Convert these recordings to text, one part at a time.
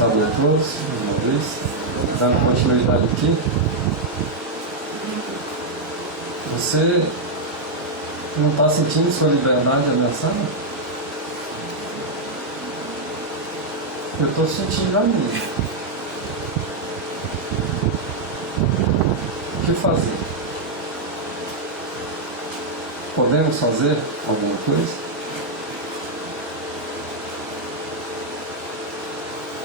tarde a todos, uma vez, dando continuidade aqui. Você não está sentindo sua liberdade ameaçada? Eu estou sentindo a minha. O que fazer? Podemos fazer alguma coisa?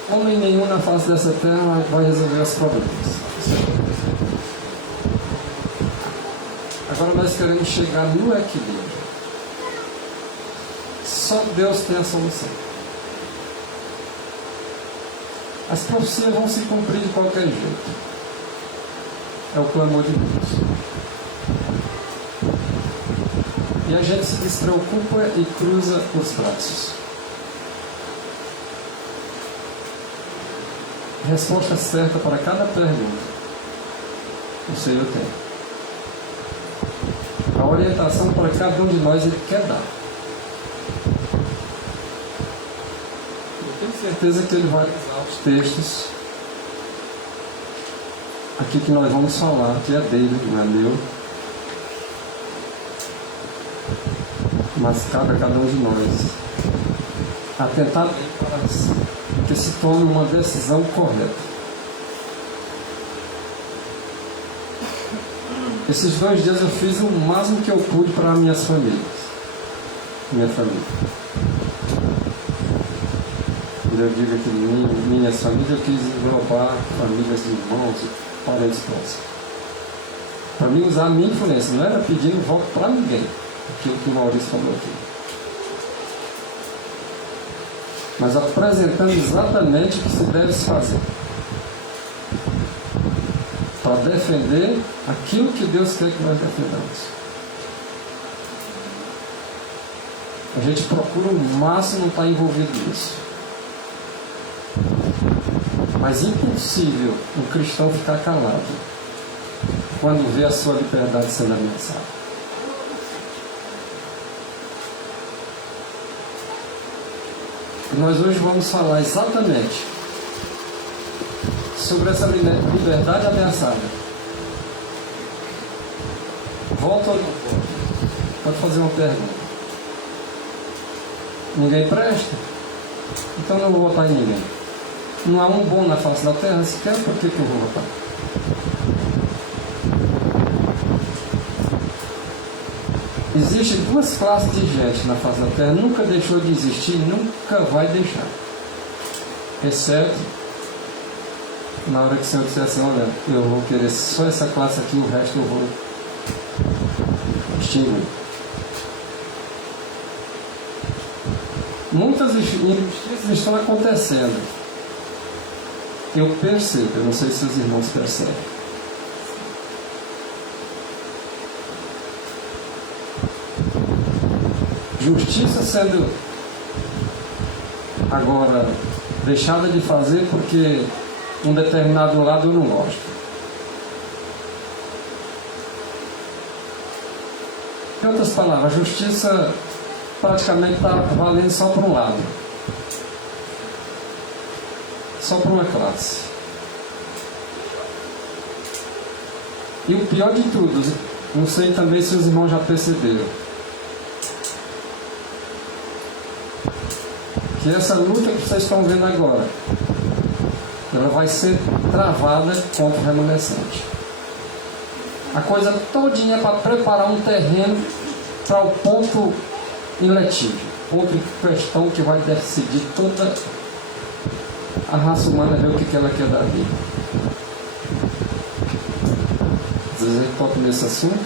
Homem nenhum na face dessa terra vai resolver os problemas. Agora nós queremos chegar no equilíbrio. Só Deus tem a solução. As profecias vão se cumprir de qualquer jeito. É o clamor de Deus. E a gente se despreocupa e cruza os braços. Resposta certa para cada pergunta o Senhor tem. A orientação para cada um de nós Ele quer dar. Eu tenho certeza que Ele vai usar os textos aqui que nós vamos falar, que é dele, não é meu, mas cabe a cada um de nós atentar bem para que se tome uma decisão correta. Esses 2 dias eu fiz o máximo que eu pude para minha família. Quando eu digo aqui minhas famílias, eu quis englobar famílias de irmãos e parentes próximos. Para mim usar a minha influência, não era pedindo voto para ninguém, aquilo que o Maurício falou aqui. Mas apresentando exatamente o que se deve fazer para defender aquilo que Deus quer que nós defendamos. A gente procura o máximo estar envolvido nisso. Mas é impossível um cristão ficar calado quando vê a sua liberdade sendo ameaçada. E nós hoje vamos falar exatamente sobre essa liberdade ameaçada. Volta ou não volta? Pode fazer uma pergunta. Ninguém presta? Então não vou votar em ninguém. Não há um bom na face da terra sequer, por que eu vou votar? Existem 2 classes de gente na face da terra, nunca deixou de existir, nunca vai deixar. Exceto na hora que o Senhor disser assim, olha, eu vou querer só essa classe aqui, o resto eu vou extinguir. Muitas injustiças estão acontecendo. Eu percebo, eu não sei se os irmãos percebem. Justiça sendo agora deixada de fazer porque um determinado lado eu não gosto. Em outras palavras, a justiça praticamente está valendo só para um lado. Só para uma classe. E o pior de tudo, não sei também se os irmãos já perceberam, que essa luta que vocês estão vendo agora, ela vai ser travada contra o remanescente. A coisa todinha para preparar um terreno para o ponto eletível. Outra questão que vai decidir toda a raça humana, ver o que ela quer da vida. Às vezes a gente toca nesse assunto,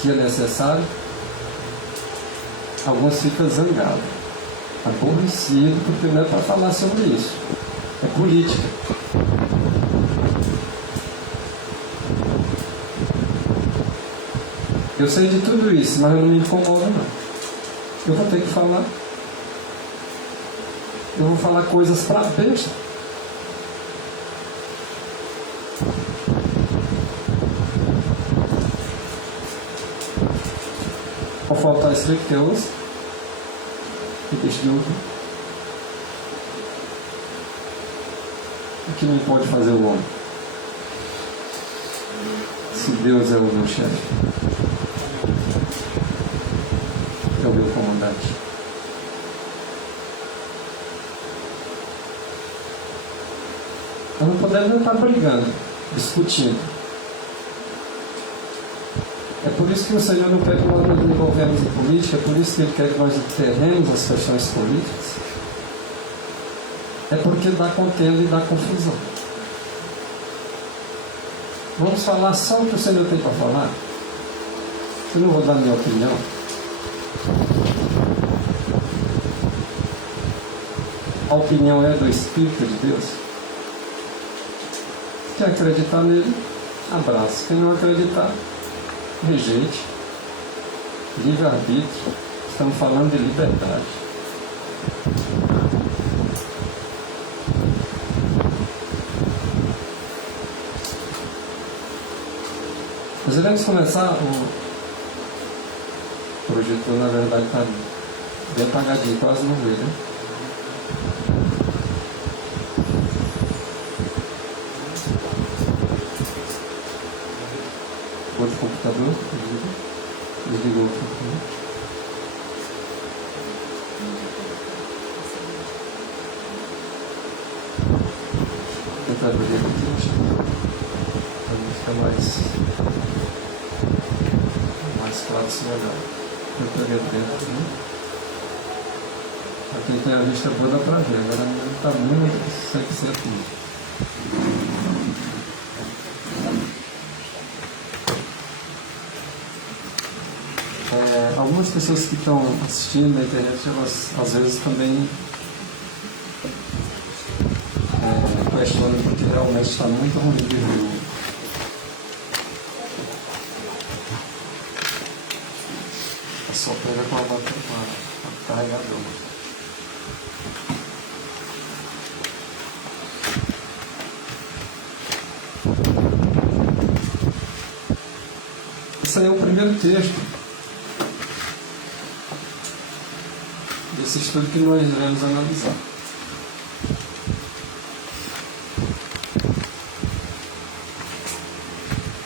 que é necessário. Alguns ficam zangados, aborrecidos, porque não é para falar sobre isso. É política. Eu sei de tudo isso, mas eu não me incomodo não. Eu vou ter que falar. Eu vou falar coisas para besta. Vou faltar escrito que eu uso. E deixa de ouvir. que me pode fazer o homem? Se Deus é o meu chefe, é o meu comandante. Nós não podemos estar brigando, discutindo. É por isso que o Senhor não quer que nós nos envolvemos em política, é por isso que Ele quer que nós enterremos as questões políticas. É porque dá contenda e dá confusão. Vamos falar só o que o Senhor tem para falar? Eu não vou dar minha opinião. A opinião é do Espírito de Deus. Quem acreditar nele, abraça. Quem não acreditar, rejeite. Livre-arbítrio. Estamos falando de liberdade. Nós iremos começar. O projetor, na verdade, está bem apagadinho, quase não vê, né? Outro computador, desligou o computador. Vou tentar abrir aqui, para ficar mais claro se olhar. Eu peguei dentro, né? Aqui tem a vista boa, dá para ver, agora não está muito 100% aqui. Algumas pessoas que estão assistindo na internet, elas às vezes também questionam porque realmente está muito ruim de ver. Só pega com a carregador. Esse aí é o primeiro texto desse estudo que nós iremos analisar.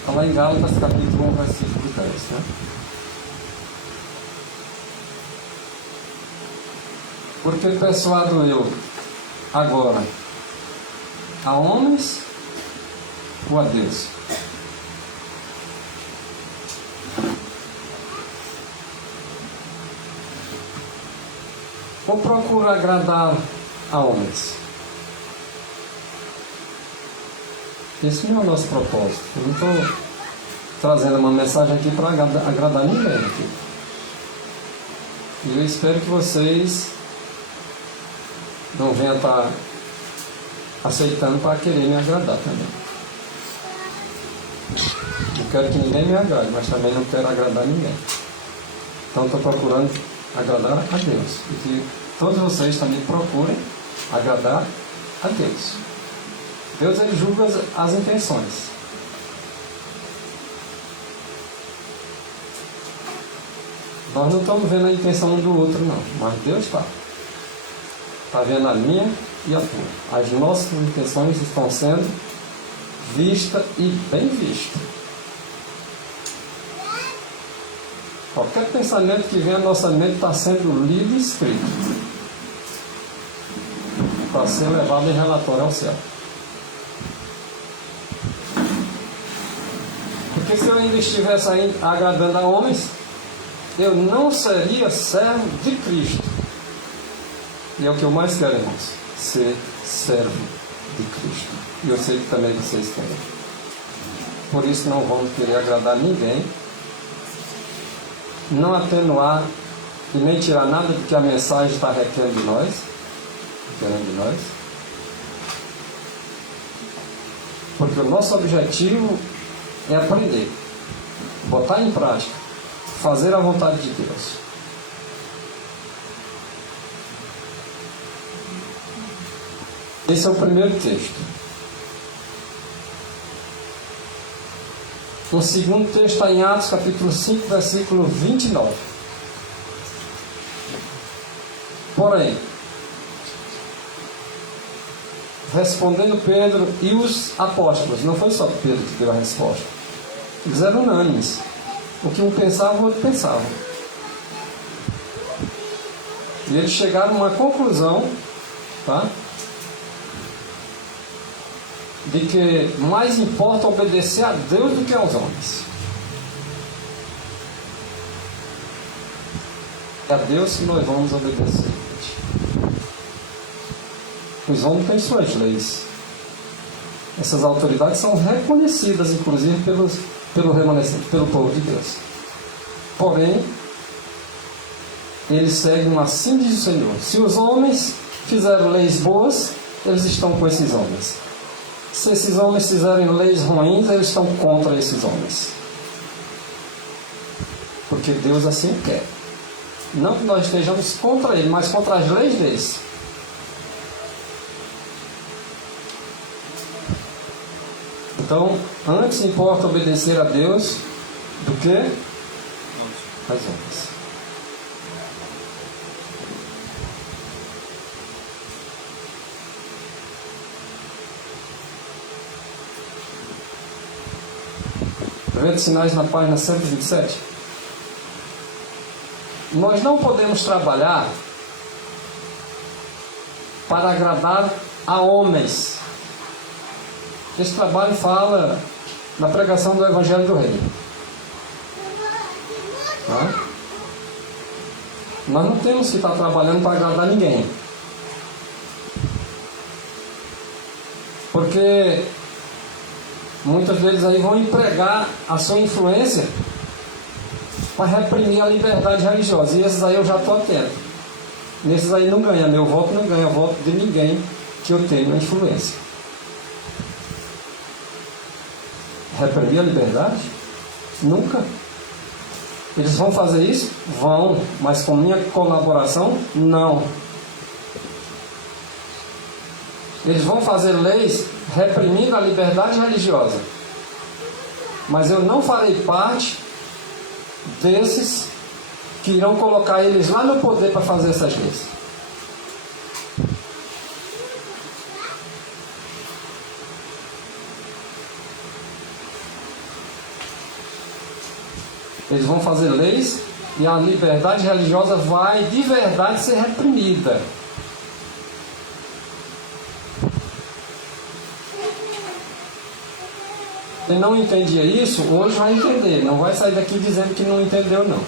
Está lá em Gálatas, capítulo 1, versículo 10, né? Porque persuado eu agora a homens ou a Deus? Ou procuro agradar a homens? Esse não é o nosso propósito. Eu não estou trazendo uma mensagem aqui para agradar ninguém aqui. E eu espero que vocês não venham estar aceitando para querer me agradar também. Não quero que ninguém me agrade, mas também não quero agradar ninguém. Então estou procurando agradar a Deus. E que todos vocês também procurem agradar a Deus. Deus, ele julga as intenções. Nós não estamos vendo a intenção um do outro, não. Mas Deus está. Está vendo a minha e a tua. As nossas intenções estão sendo vistas e bem vistas. Qualquer pensamento que vem à nossa mente está sendo lido e escrito para ser levado em relatório ao céu. Porque se eu ainda estivesse agradando a homens, eu não seria servo de Cristo. E é o que eu mais quero, irmãos, ser servo de Cristo. E eu sei que também vocês querem. Por isso não vamos querer agradar ninguém, não atenuar e nem tirar nada do que a mensagem está requerendo de nós, porque o nosso objetivo é aprender, botar em prática, fazer a vontade de Deus. Esse é o primeiro texto. O segundo texto está em Atos, capítulo 5, versículo 29. Porém, respondendo Pedro e os apóstolos, não foi só Pedro que deu a resposta, eles eram unânimes. O que um pensava, o outro pensava. E eles chegaram a uma conclusão, tá? De que mais importa obedecer a Deus do que aos homens. É a Deus que nós vamos obedecer. Os homens têm suas leis. Essas autoridades são reconhecidas, inclusive, pelo remanescente, pelo povo de Deus. Porém, eles seguem assim diz o Senhor. Se os homens fizeram leis boas, eles estão com esses homens. Se esses homens fizerem leis ruins, eles estão contra esses homens. Porque Deus assim quer. Não que nós estejamos contra ele, mas contra as leis deles. Então, antes importa obedecer a Deus do que as homens. Vendo sinais na página 127. Nós não podemos trabalhar para agradar a homens. Esse trabalho fala na pregação do Evangelho do Reino. Nós não temos que estar trabalhando para agradar ninguém. Porque muitos deles aí vão empregar a sua influência para reprimir a liberdade religiosa. E esses aí eu já estou atento. Nesses aí não ganha meu voto, não ganha o voto de ninguém que eu tenho influência. Reprimir a liberdade? Nunca. Eles vão fazer isso? Vão. Mas com minha colaboração? Não. Eles vão fazer leis reprimindo a liberdade religiosa. Mas eu não farei parte desses que irão colocar eles lá no poder para fazer essas leis. Eles vão fazer leis e a liberdade religiosa vai de verdade ser reprimida. Quem não entendia isso, hoje vai entender. Não vai sair daqui dizendo que não entendeu, não.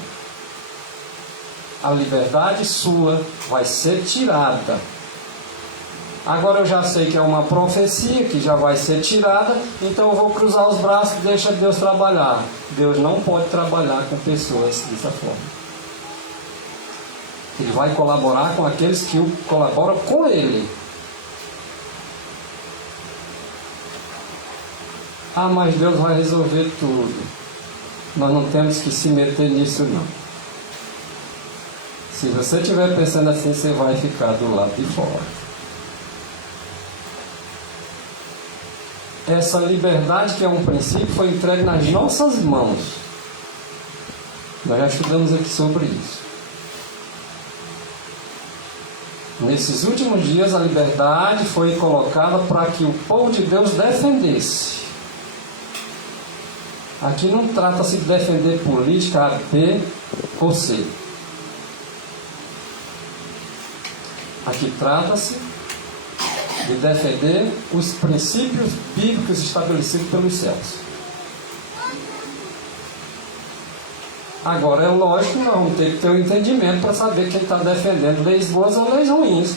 A liberdade sua vai ser tirada. Agora eu já sei que é uma profecia, que já vai ser tirada, então eu vou cruzar os braços e deixa Deus trabalhar. Deus não pode trabalhar com pessoas dessa forma. Ele vai colaborar com aqueles que colaboram com Ele. Ah, mas Deus vai resolver tudo. Nós não temos que se meter nisso, não. Se você estiver pensando assim, você vai ficar do lado de fora. Essa liberdade, que é um princípio, foi entregue nas nossas mãos. Nós já estudamos aqui sobre isso. Nesses últimos dias, a liberdade foi colocada para que o povo de Deus defendesse. Aqui não trata-se de defender política A, B ou C. Aqui trata-se de defender os princípios bíblicos estabelecidos pelos céus. Agora é lógico que nós vamos ter que ter um entendimento para saber quem está defendendo leis boas ou leis ruins.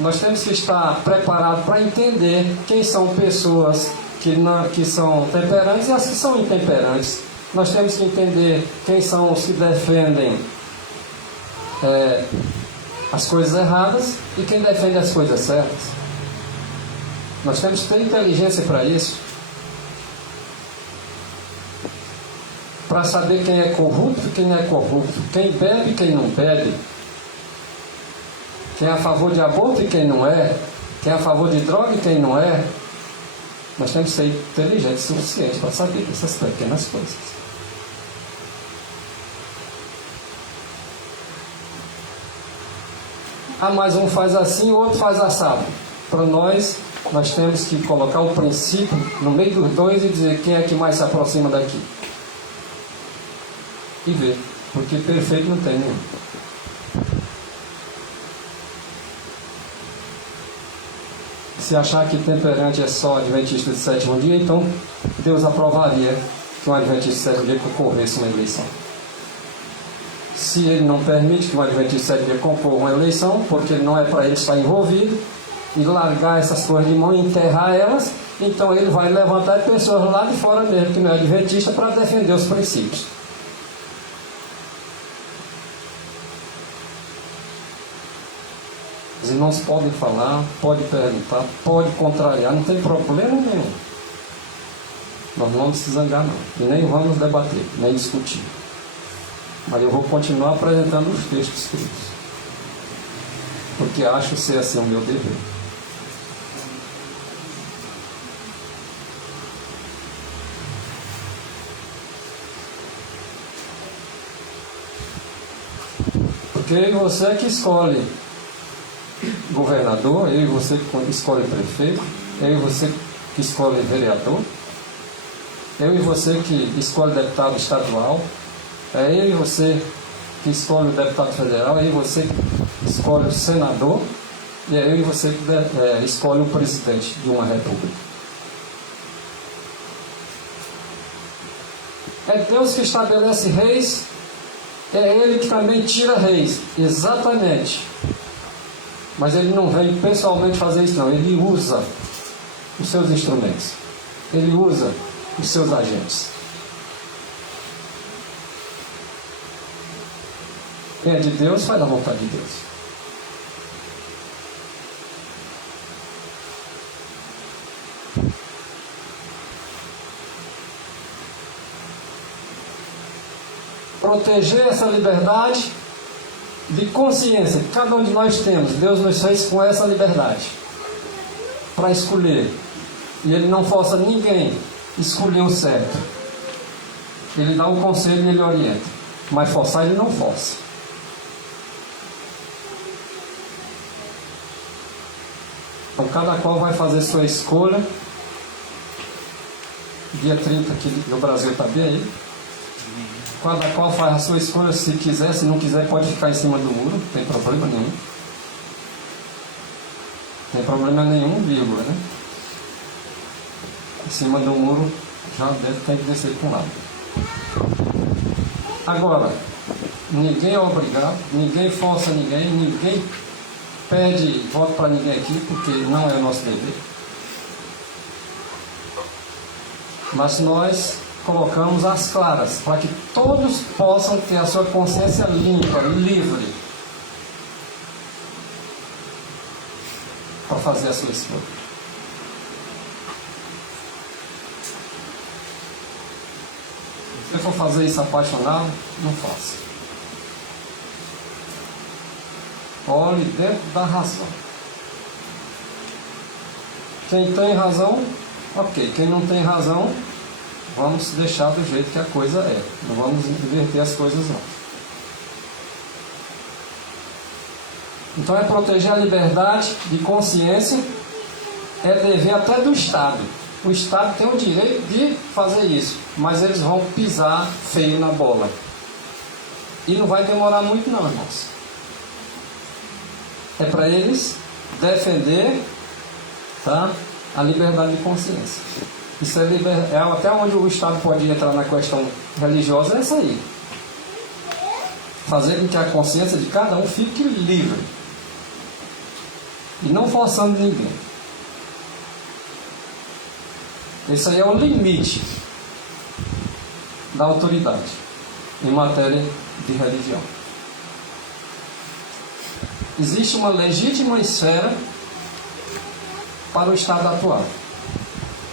Nós temos que estar preparados para entender quem são pessoas que são temperantes e as que são intemperantes. Nós temos que entender quem são os que defendem as coisas erradas e quem defende as coisas certas. Nós temos que ter inteligência para isso, para saber quem é corrupto e quem não é corrupto, quem bebe e quem não bebe, quem é a favor de aborto e quem não é, quem é a favor de droga e quem não é. Nós temos que ser inteligentes o suficiente para saber dessas pequenas coisas. Ah, mas um faz assim, o outro faz assado. Para nós temos que colocar o princípio no meio dos dois e dizer quem é que mais se aproxima daqui. E ver, porque perfeito não tem nenhum. Se achar que temperante é só adventista de sétimo dia, então Deus aprovaria que um adventista de sétimo dia concorresse uma eleição. Se ele não permite que um adventista de sétimo dia concorra uma eleição, porque não é para ele estar envolvido, e largar essas coisas de mão e enterrar elas, então ele vai levantar pessoas lá de fora mesmo, que não é adventista, para defender os princípios. Os irmãos podem falar, podem perguntar, podem contrariar, não tem problema nenhum. Nós não vamos se zangar não, e nem vamos debater, nem discutir. Mas eu vou continuar apresentando os textos escritos, porque acho ser assim o meu dever. Porque eu e você é que escolhe governador, eu e você que escolhe prefeito, eu e você que escolhe vereador, eu e você que escolhe deputado estadual, é eu e você que escolhe o deputado federal, é eu e você que escolhe o senador, e é eu e você que escolhe o presidente de uma república. É Deus que estabelece reis, é Ele que também tira reis, exatamente. Mas Ele não vem pessoalmente fazer isso não, Ele usa os seus instrumentos, Ele usa os seus agentes. Quem é de Deus faz a vontade de Deus. Proteger essa liberdade de consciência que cada um de nós temos. Deus nos fez com essa liberdade para escolher, e Ele não força ninguém escolher o certo. Ele dá um conselho e Ele orienta, mas forçar Ele não força. Então cada qual vai fazer sua escolha. Dia 30 aqui no Brasil está bem aí. Cada qual faz a sua escolha, se quiser, se não quiser pode ficar em cima do muro, não tem problema nenhum. Não tem problema nenhum, vírgula, né? Em cima do muro já tem que descer para um lado. Agora, ninguém é obrigado, ninguém força ninguém, ninguém pede voto para ninguém aqui, porque não é o nosso dever. Mas nós colocamos as claras, para que todos possam ter a sua consciência limpa, livre, para fazer a sua escolha. Se for fazer isso apaixonado, não faça. Olhe dentro da razão. Quem tem razão, ok. Quem não tem razão, vamos deixar do jeito que a coisa é. Não vamos inverter as coisas não. Então é proteger a liberdade de consciência, é dever até do Estado. O Estado tem o direito de fazer isso, mas eles vão pisar feio na bola. E não vai demorar muito não, irmãos. É para eles defender, tá, a liberdade de consciência. Isso é até onde o Estado pode entrar na questão religiosa, é isso aí. Fazer com que a consciência de cada um fique livre. E não forçando ninguém. Esse aí é o limite da autoridade em matéria de religião. Existe uma legítima esfera para o Estado atuar.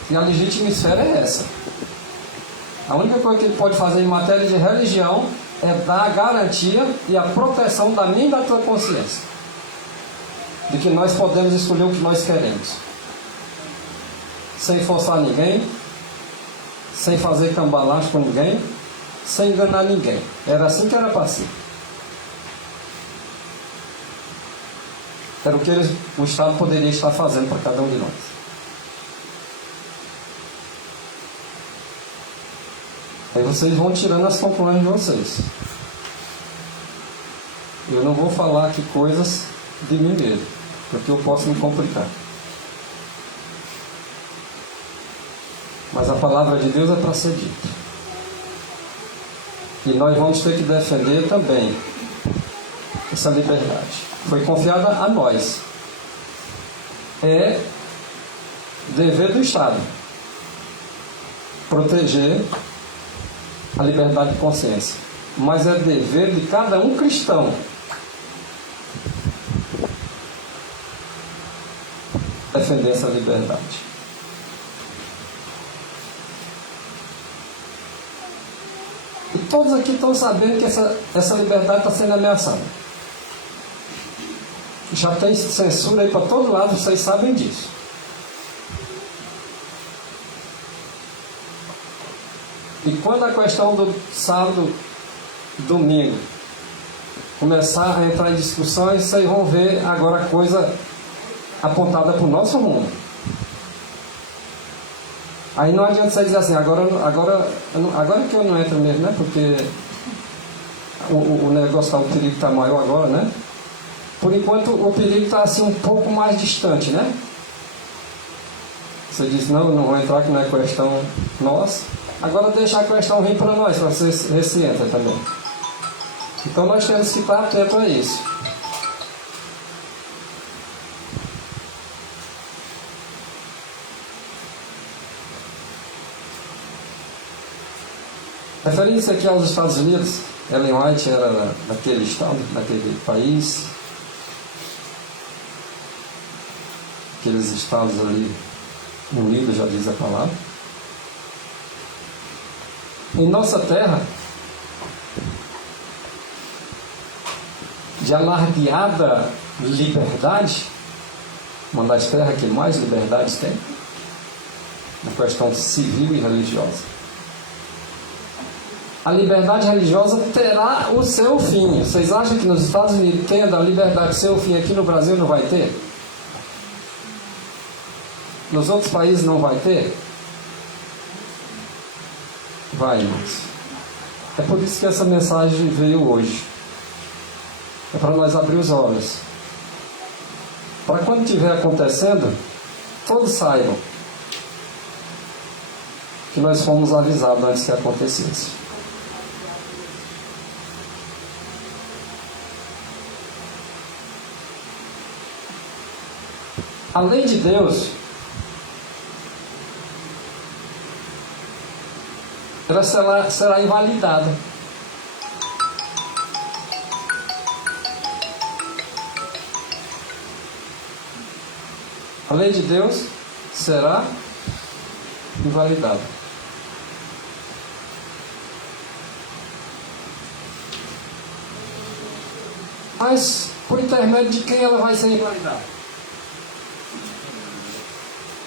E a legítima esfera é essa. A única coisa que ele pode fazer em matéria de religião é dar a garantia e a proteção da minha e da tua consciência. De que nós podemos escolher o que nós queremos. Sem forçar ninguém, sem fazer cambalacho com ninguém, sem enganar ninguém. Era assim que era para ser. era o que o Estado poderia estar fazendo para cada um de nós. Aí vocês vão tirando as conclusões de vocês. Eu não vou falar aqui coisas de mim mesmo, porque eu posso me complicar. Mas a palavra de Deus é para ser dita. E nós vamos ter que defender também essa liberdade. Foi confiada a nós. É dever do Estado proteger a liberdade de consciência. Mas é dever de cada um cristão defender essa liberdade. E todos aqui estão sabendo que essa liberdade está sendo ameaçada. Já tem censura aí para todo lado, vocês sabem disso. E quando a questão do sábado, domingo, começar a entrar em discussões, vocês vão ver agora a coisa apontada para o nosso mundo. Aí não adianta você dizer assim, agora que eu não entro mesmo, né? Porque o negócio, o perigo está maior agora, né? Por enquanto o perigo está assim um pouco mais distante, né? Você diz, não vou entrar, que não é questão nossa. Agora deixa a questão vir para nós, para ver se entra também. Então nós temos que estar atentos a isso. Referindo-se aqui aos Estados Unidos, Ellen White era daquele estado, daquele país, aqueles estados ali unidos, já diz a palavra. Em nossa terra, de alardeada liberdade, uma das terras que mais liberdades tem, na questão civil e religiosa. A liberdade religiosa terá o seu fim. Vocês acham que nos Estados Unidos tendo a liberdade seu fim, aqui no Brasil não vai ter? Nos outros países não vai ter? Vai, irmãos. É por isso que essa mensagem veio hoje. É para nós abrir os olhos. Para quando estiver acontecendo, todos saibam que nós fomos avisados antes que acontecesse. A lei de Deus, ela será invalidada. A lei de Deus será invalidada. Mas por intermédio de quem ela vai ser invalidada?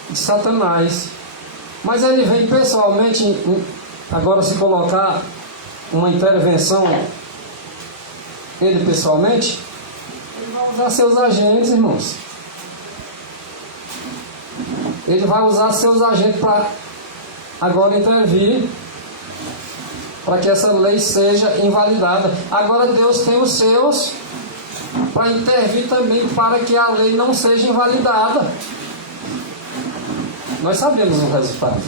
De Satanás. Mas ele vem pessoalmente, agora se colocar uma intervenção, ele pessoalmente, ele vai usar seus agentes, irmãos. Ele vai usar seus agentes para agora intervir, para que essa lei seja invalidada. Agora Deus tem os seus para intervir também para que a lei não seja invalidada. Nós sabemos o resultado.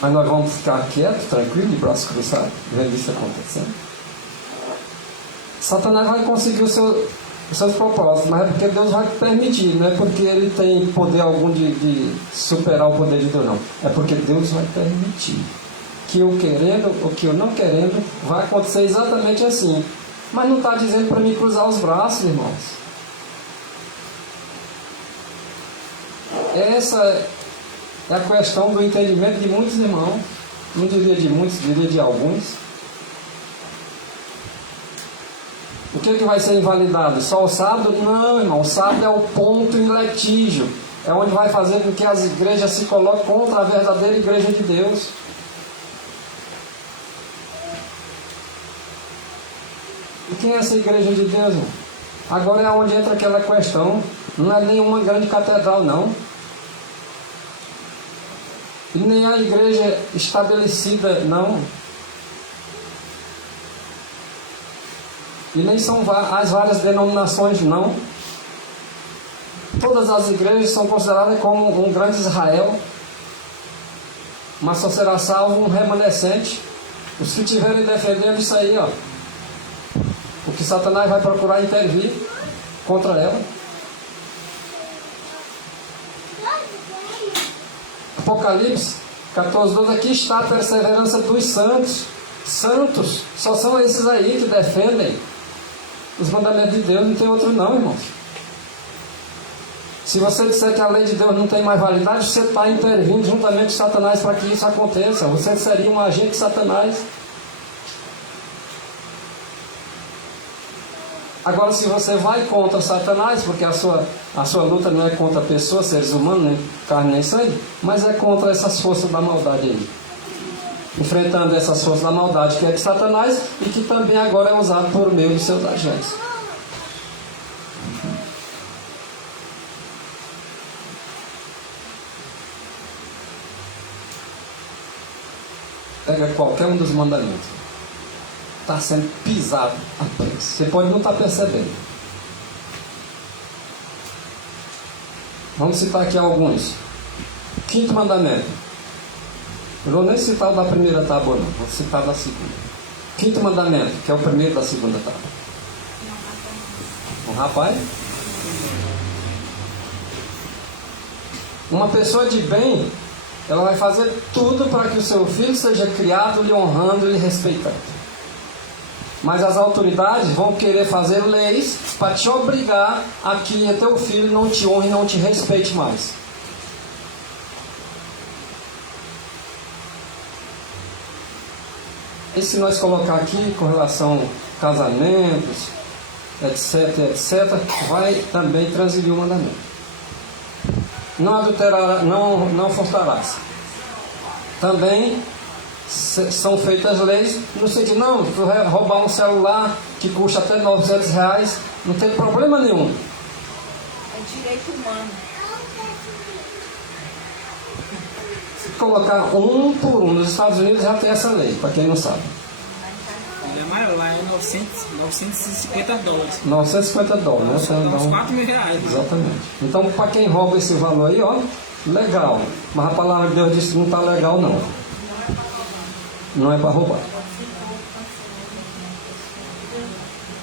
Mas nós vamos ficar quietos, tranquilos, de braços cruzados, vendo isso acontecendo. Satanás vai conseguir os seus propósitos, mas é porque Deus vai permitir, não é porque ele tem poder algum de superar o poder de Deus, não. É porque Deus vai permitir. Que eu querendo ou que eu não querendo, vai acontecer exatamente assim. Mas não está dizendo para mim cruzar os braços, irmãos. Essa é a questão do entendimento de muitos irmãos. Não diria de muitos, diria de alguns. O que vai ser invalidado? Só o sábado? Não, irmão. O sábado é o ponto em litígio. É onde vai fazer com que as igrejas se coloquem contra a verdadeira igreja de Deus. E quem é essa igreja de Deus, irmão? Agora é onde entra aquela questão. Não é nenhuma grande catedral, não. E nem a igreja estabelecida, não. E nem são as várias denominações, não. Todas as igrejas são consideradas como um grande Israel, mas só será salvo um remanescente. Os que estiverem defendendo isso aí, ó, porque Satanás vai procurar intervir contra ela. Apocalipse 14:12, aqui está a perseverança dos santos. Santos, só são esses aí que defendem os mandamentos de Deus, não tem outro não, irmãos. Se você disser que a lei de Deus não tem mais validade, você está intervindo juntamente com Satanás para que isso aconteça. Você seria um agente de Satanás. Agora, se você vai contra Satanás, porque a sua luta não é contra pessoas, seres humanos, nem carne nem sangue, mas é contra essas forças da maldade aí. Enfrentando essas forças da maldade que é de Satanás e que também agora é usado por meio dos seus agentes. Pega qualquer um dos mandamentos. Está sendo pisado apenas. Você pode não estar percebendo. Vamos citar aqui alguns. Quinto mandamento. Eu não vou nem citar o da primeira tábua, não. Vou citar da segunda. Quinto mandamento, que é o primeiro da segunda tábua. Um rapaz. Uma pessoa de bem, ela vai fazer tudo para que o seu filho seja criado lhe honrando e lhe respeitando. Mas as autoridades vão querer fazer leis para te obrigar a que teu filho não te honre e não te respeite mais. E se nós colocar aqui com relação a casamentos, etc, vai também transgredir o mandamento. Não adulterarás, não furtarás. Também são feitas leis no sentido, não, tu roubar um celular que custa até R$900, não tem problema nenhum. É direito humano. Se colocar um por um, nos Estados Unidos já tem essa lei, para quem não sabe. Ele é maior, lá é $950. $950, né? Então, uns R$4.000. Né? Exatamente. Então, para quem rouba esse valor aí, ó, legal. Mas a palavra de Deus diz que não está legal, não. Não é para roubar.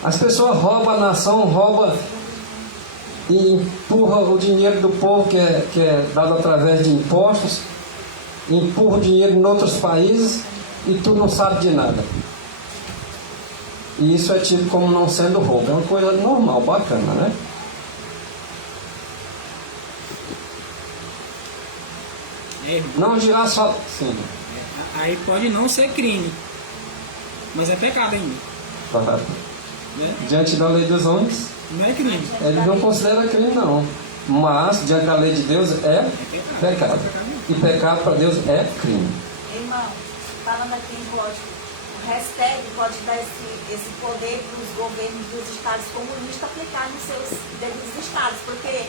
As pessoas roubam a nação, roubam e empurram o dinheiro do povo que é dado através de impostos, empurram o dinheiro em outros países e tu não sabe de nada. E isso é tido como não sendo roubo. É uma coisa normal, bacana, né? Não dirá só... Sim. Aí pode não ser crime, mas é pecado ainda. Né? Diante da lei dos homens, não é crime. Ele não considera crime, não. Mas, diante da lei de Deus, é pecado. E pecado para Deus é crime. Irmão, falando aqui em código, o hashtag pode dar esse poder para os governos dos estados comunistas aplicar nos seus devidos estados, porque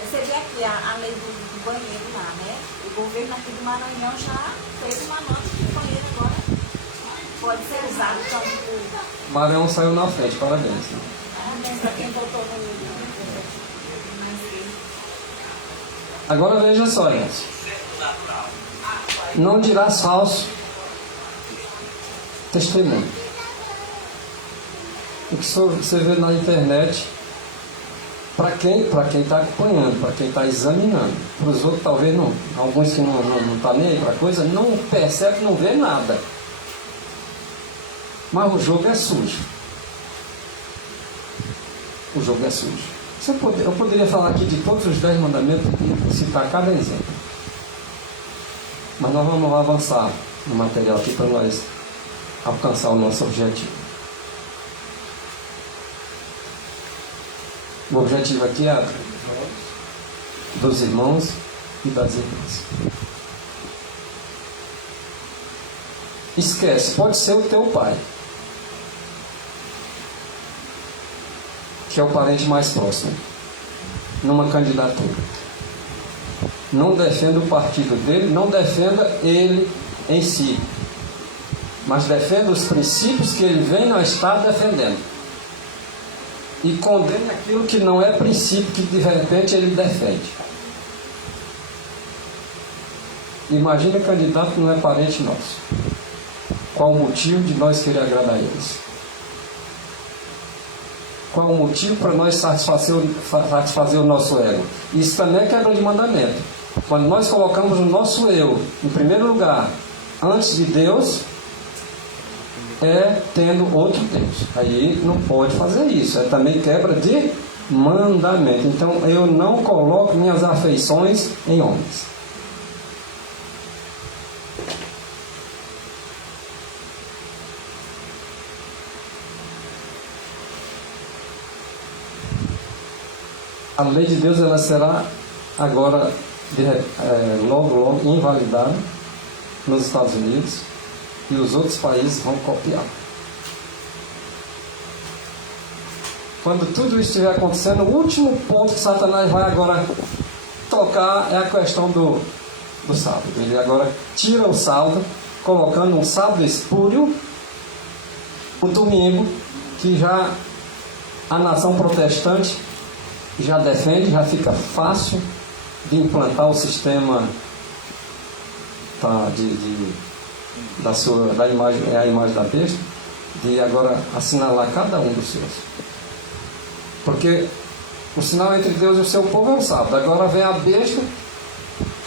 você vê aqui a lei do banheiro lá, né? O governo aqui do Maranhão já fez uma nota que o banheiro agora pode ser usado como... Maranhão saiu na frente, parabéns. Parabéns para quem votou no... Agora veja só, gente. Não dirás falso testemunho. O que você vê na internet, para quem está acompanhando, para quem está examinando, para os outros talvez não, alguns que não estão nem aí para a coisa, não percebe, não vê nada. Mas o jogo é sujo. O jogo é sujo. Eu poderia falar aqui de todos os 10 mandamentos e citar cada exemplo. Mas nós vamos avançar no material aqui para nós alcançar o nosso objetivo. O objetivo aqui é dos irmãos e das irmãs. Esquece, pode ser o teu pai. que é o parente mais próximo, numa candidatura. Não defenda o partido dele, não defenda ele em si, mas defenda os princípios que ele vem não estar defendendo. E condene aquilo que não é princípio, que de repente ele defende. Imagina o candidato que não é parente nosso. Qual o motivo de nós querer agradar eles? Qual o motivo para nós satisfazer o nosso ego? Isso também é quebra de mandamento. Quando nós colocamos o nosso eu em primeiro lugar, antes de Deus, é tendo outro Deus. Aí não pode fazer isso. É também quebra de mandamento. Então eu não coloco minhas afeições em homens. A lei de Deus ela será agora logo invalidada nos Estados Unidos, e os outros países vão copiar. Quando tudo isso estiver acontecendo, o último ponto que Satanás vai agora tocar é a questão do sábado. Ele agora tira o sábado, colocando um sábado espúrio, o domingo, que já a nação protestante já defende, já fica fácil de implantar o sistema da imagem, é a imagem da besta, de agora assinalar cada um dos seus. Porque o sinal entre Deus e o seu povo é o sábado. Agora vem a besta,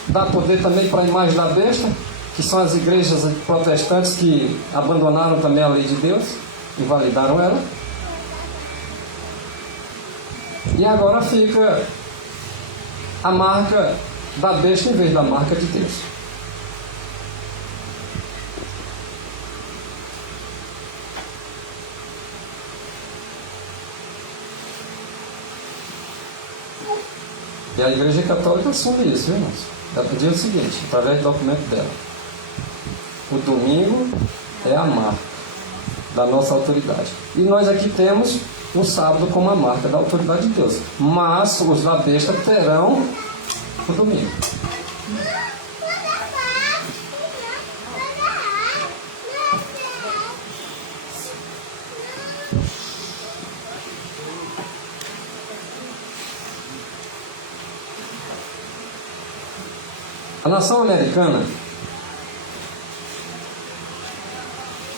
dá poder também para a imagem da besta, que são as igrejas protestantes que abandonaram também a lei de Deus, invalidaram ela. E agora fica a marca da besta em vez da marca de Deus. E a Igreja Católica assume isso, viu, irmãos? Ela pediu o seguinte, através do documento dela: o domingo é a marca da nossa autoridade. E nós aqui temos o sábado como a marca da autoridade de Deus. Mas os da besta terão o domingo. A nação americana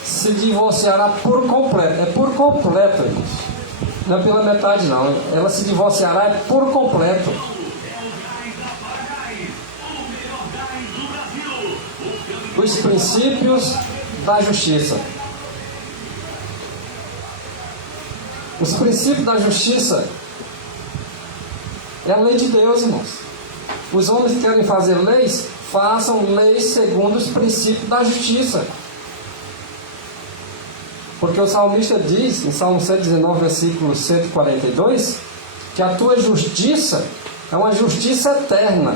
se divorciará por completo. É por completo, irmãos. Não é pela metade, não. Ela se divorciará por completo. Os princípios da justiça. Os princípios da justiça é a lei de Deus, irmãos. Os homens que querem fazer leis, façam leis segundo os princípios da justiça. Porque o salmista diz, em Salmo 119, versículo 142, que a tua justiça é uma justiça eterna,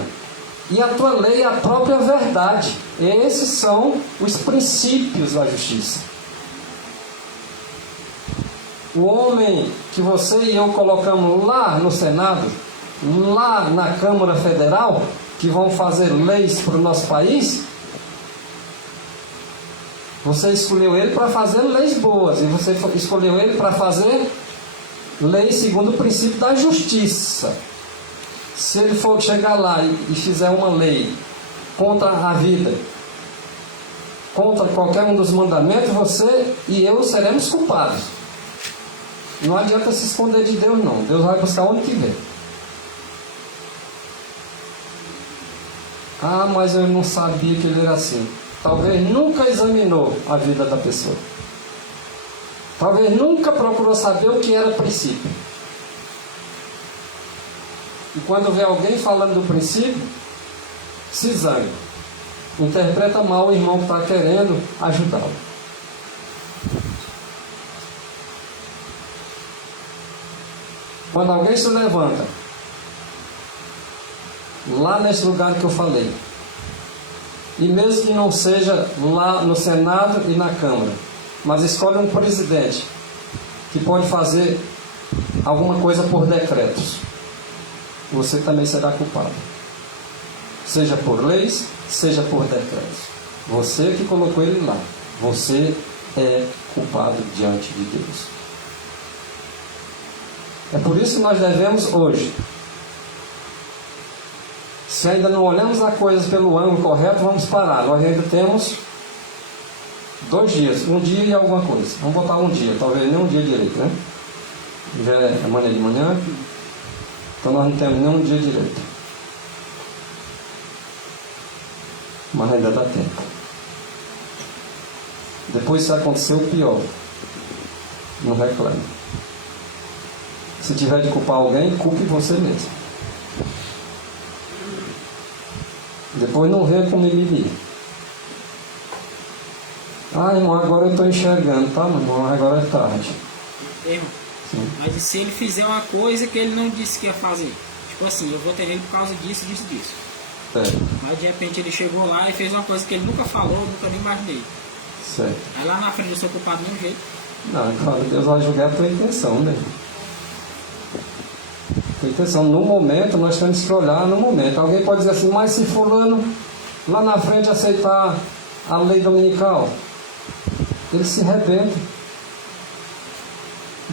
e a tua lei é a própria verdade. Esses são os princípios da justiça. O homem que você e eu colocamos lá no Senado, lá na Câmara Federal, que vão fazer leis para o nosso país, você escolheu ele para fazer leis boas, e você escolheu ele para fazer leis segundo o princípio da justiça. Se ele for chegar lá e fizer uma lei contra a vida, contra qualquer um dos mandamentos, você e eu seremos culpados. Não adianta se esconder de Deus, não. Deus vai buscar onde quiser. Ah, mas eu não sabia que ele era assim. Talvez nunca examinou a vida da pessoa. Talvez nunca procurou saber o que era princípio. E quando vê alguém falando do princípio, se zanga. Interpreta mal o irmão que está querendo ajudá-lo. Quando alguém se levanta, lá nesse lugar que eu falei, e mesmo que não seja lá no Senado e na Câmara, mas escolhe um presidente que pode fazer alguma coisa por decretos, você também será culpado. Seja por leis, seja por decretos. Você que colocou ele lá, você é culpado diante de Deus. É por isso que nós devemos hoje, se ainda não olhamos as coisas pelo ângulo correto, vamos parar. Nós ainda temos 2 dias, um dia e alguma coisa. Vamos botar um dia, talvez nem um dia direito, né? Já é amanhã de manhã, então nós não temos nem um dia direito. Mas ainda dá tempo. Depois, se acontecer o pior, não reclame. Se tiver de culpar alguém, culpe você mesmo. Depois não venha com mimimi. Ah, irmão, agora eu estou enxergando, tá, meu irmão? Agora é tarde. Irmão, sim. Mas e se ele fizer uma coisa que ele não disse que ia fazer? Tipo assim, eu vou ter ele por causa disso. Certo. Mas de repente ele chegou lá e fez uma coisa que ele nunca falou, nunca nem imaginei. Certo. Aí lá na frente eu sou culpado do mesmo jeito. Não, claro, Deus vai julgar a tua intenção, né? Tua intenção, no momento, nós temos que olhar no momento. Alguém pode dizer assim, mas se fulano lá na frente aceitar a lei dominical, ele se arrebenta.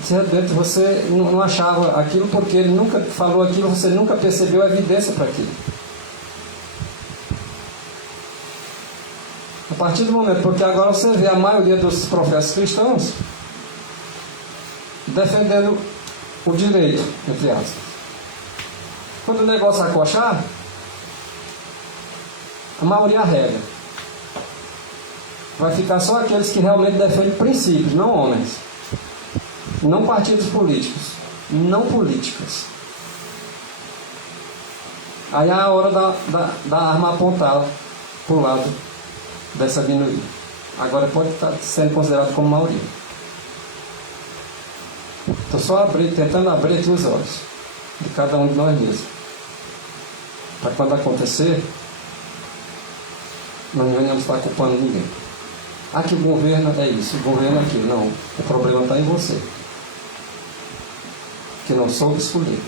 Se arrebenta, você não achava aquilo porque ele nunca falou aquilo, você nunca percebeu a evidência para aquilo. A partir do momento, porque agora você vê a maioria dos profetas cristãos defendendo o direito, entre aspas. Quando o negócio acochar, a maioria arrega. Vai ficar só aqueles que realmente defendem princípios, não homens. Não partidos políticos, não políticas. Aí é a hora da arma apontada para o lado dessa minoria. Agora pode estar sendo considerado como maioria. Estou só tentando abrir aqui os olhos de cada um de nós mesmos. Para quando acontecer, nós não venhamos estar culpando ninguém. Ah, que o governo é isso, o governo é aquilo. Não, o problema está em você, que não soube escolher.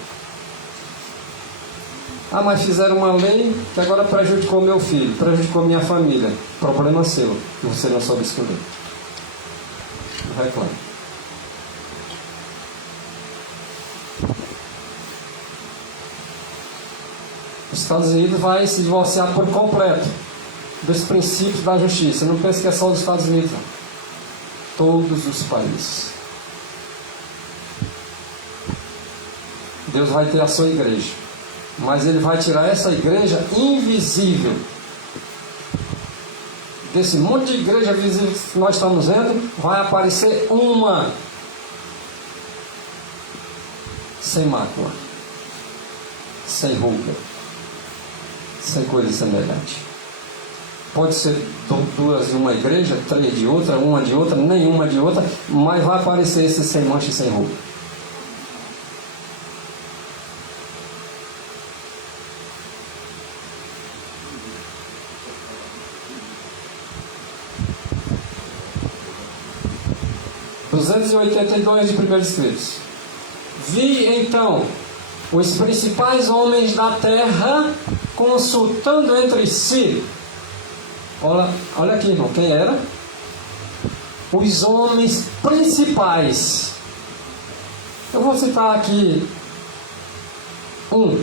Ah, mas fizeram uma lei que agora prejudicou meu filho, prejudicou minha família. Problema seu, que você não soube escolher. Não reclame. Os Estados Unidos vai se divorciar por completo dos princípios da justiça. Não pense que é só os Estados Unidos, não. Todos os países. Deus vai ter a sua igreja, mas Ele vai tirar essa igreja invisível desse monte de igreja visível que nós estamos vendo. Vai aparecer uma sem mácula, sem ruga, sem coisa semelhante. Pode ser 2 de uma igreja, 3 de outra, uma de outra, nenhuma de outra, mas vai aparecer esse sem mancha e sem ruga. (282 de 1 Escritos). Vi então os principais homens da terra consultando entre si. Olha aqui, irmão, quem era? Os homens principais. Eu vou citar aqui o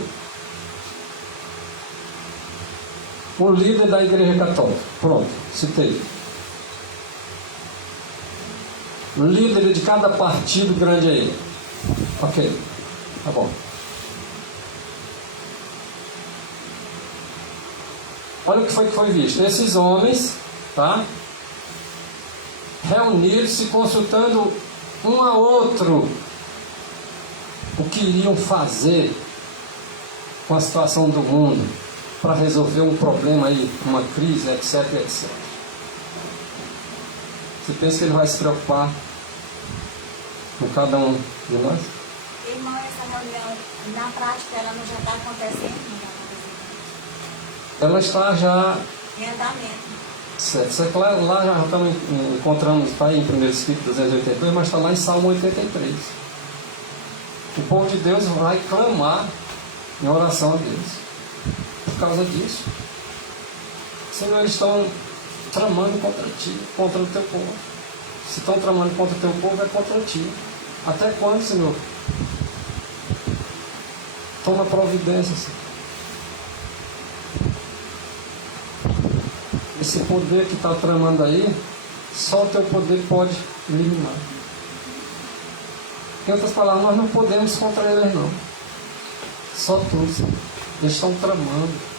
líder da Igreja Católica. Pronto, citei. O líder de cada partido grande aí. Ok, tá bom. Olha o que foi visto. Esses homens, tá? Reuniram-se, consultando um a outro o que iriam fazer com a situação do mundo para resolver um problema aí, uma crise, etc, etc. Você pensa que ele vai se preocupar com cada um de nós? Irmão, essa reunião, na prática, ela não já está acontecendo? Ela está já Em andamento. certo. Lá já encontramos, está aí em 1 Escrito 282, mas está lá em Salmo 83. O povo de Deus vai clamar em oração a Deus. Por causa disso. Senão eles estão tramando contra ti, contra o teu povo. Se estão tramando contra o teu povo, é contra ti. Até quando, Senhor? Toma providência, Senhor. Esse poder que está tramando aí, só o teu poder pode eliminar. Em outras palavras, nós não podemos contra eles, não. Só tu, Senhor. Eles estão tramando.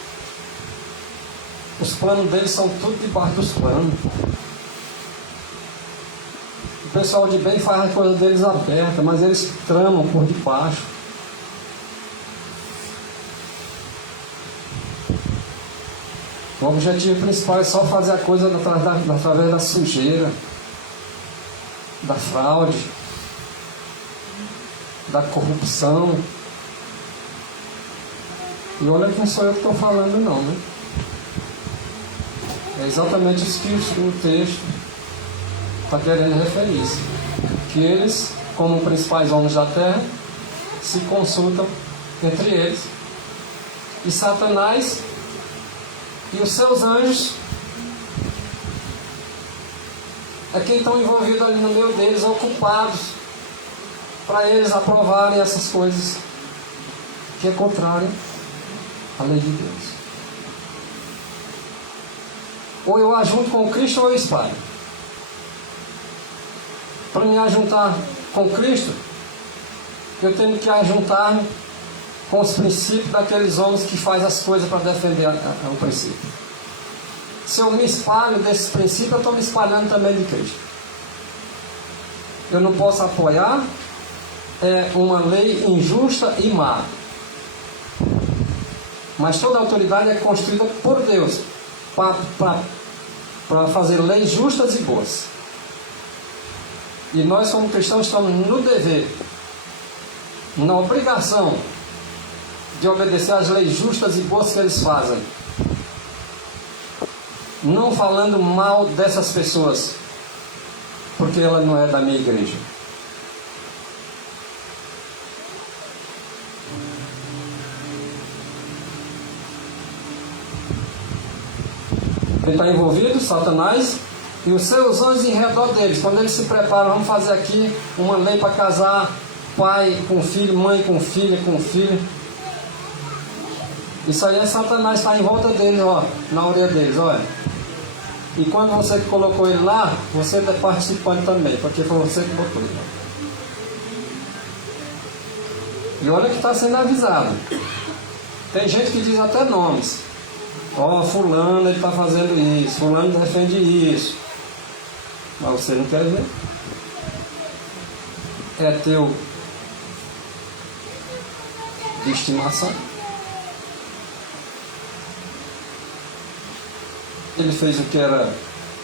Os planos deles são tudo debaixo dos planos. O pessoal de bem faz a coisa deles aberta, mas eles tramam por debaixo. O objetivo principal é só fazer a coisa através da sujeira, da fraude, da corrupção. E olha que não sou eu que estou falando, não, né? É exatamente isso que o texto está querendo referir-se. Que eles, como principais homens da terra, se consultam entre eles. E Satanás e os seus anjos é quem estão envolvidos ali no meio deles, ocupados, para eles aprovarem essas coisas que é contrário à lei de Deus. Ou eu ajunto com Cristo ou eu espalho. Para me ajuntar com Cristo, eu tenho que ajuntar com os princípios daqueles homens que fazem as coisas para defender o princípio. Se eu me espalho desses princípios, eu estou me espalhando também de Cristo. Eu não posso apoiar uma lei injusta e má. Mas toda autoridade é construída por Deus para fazer leis justas e boas. E nós, como cristãos, estamos no dever, na obrigação de obedecer às leis justas e boas que eles fazem. Não falando mal dessas pessoas, porque ela não é da minha igreja. Ele está envolvido, Satanás, e os seus anjos em redor deles. Quando eles se preparam, vamos fazer aqui uma lei para casar pai com filho, mãe com filha, com filho. Isso aí é Satanás, está em volta deles, ó, na orelha deles, olha. E quando você colocou ele lá, você é participante também, porque foi você que botou ele. E olha que está sendo avisado. Tem gente que diz até nomes. Ó, fulano ele está fazendo isso, fulano defende isso. Mas você não quer ver? É teu de estimação. Ele fez o que era,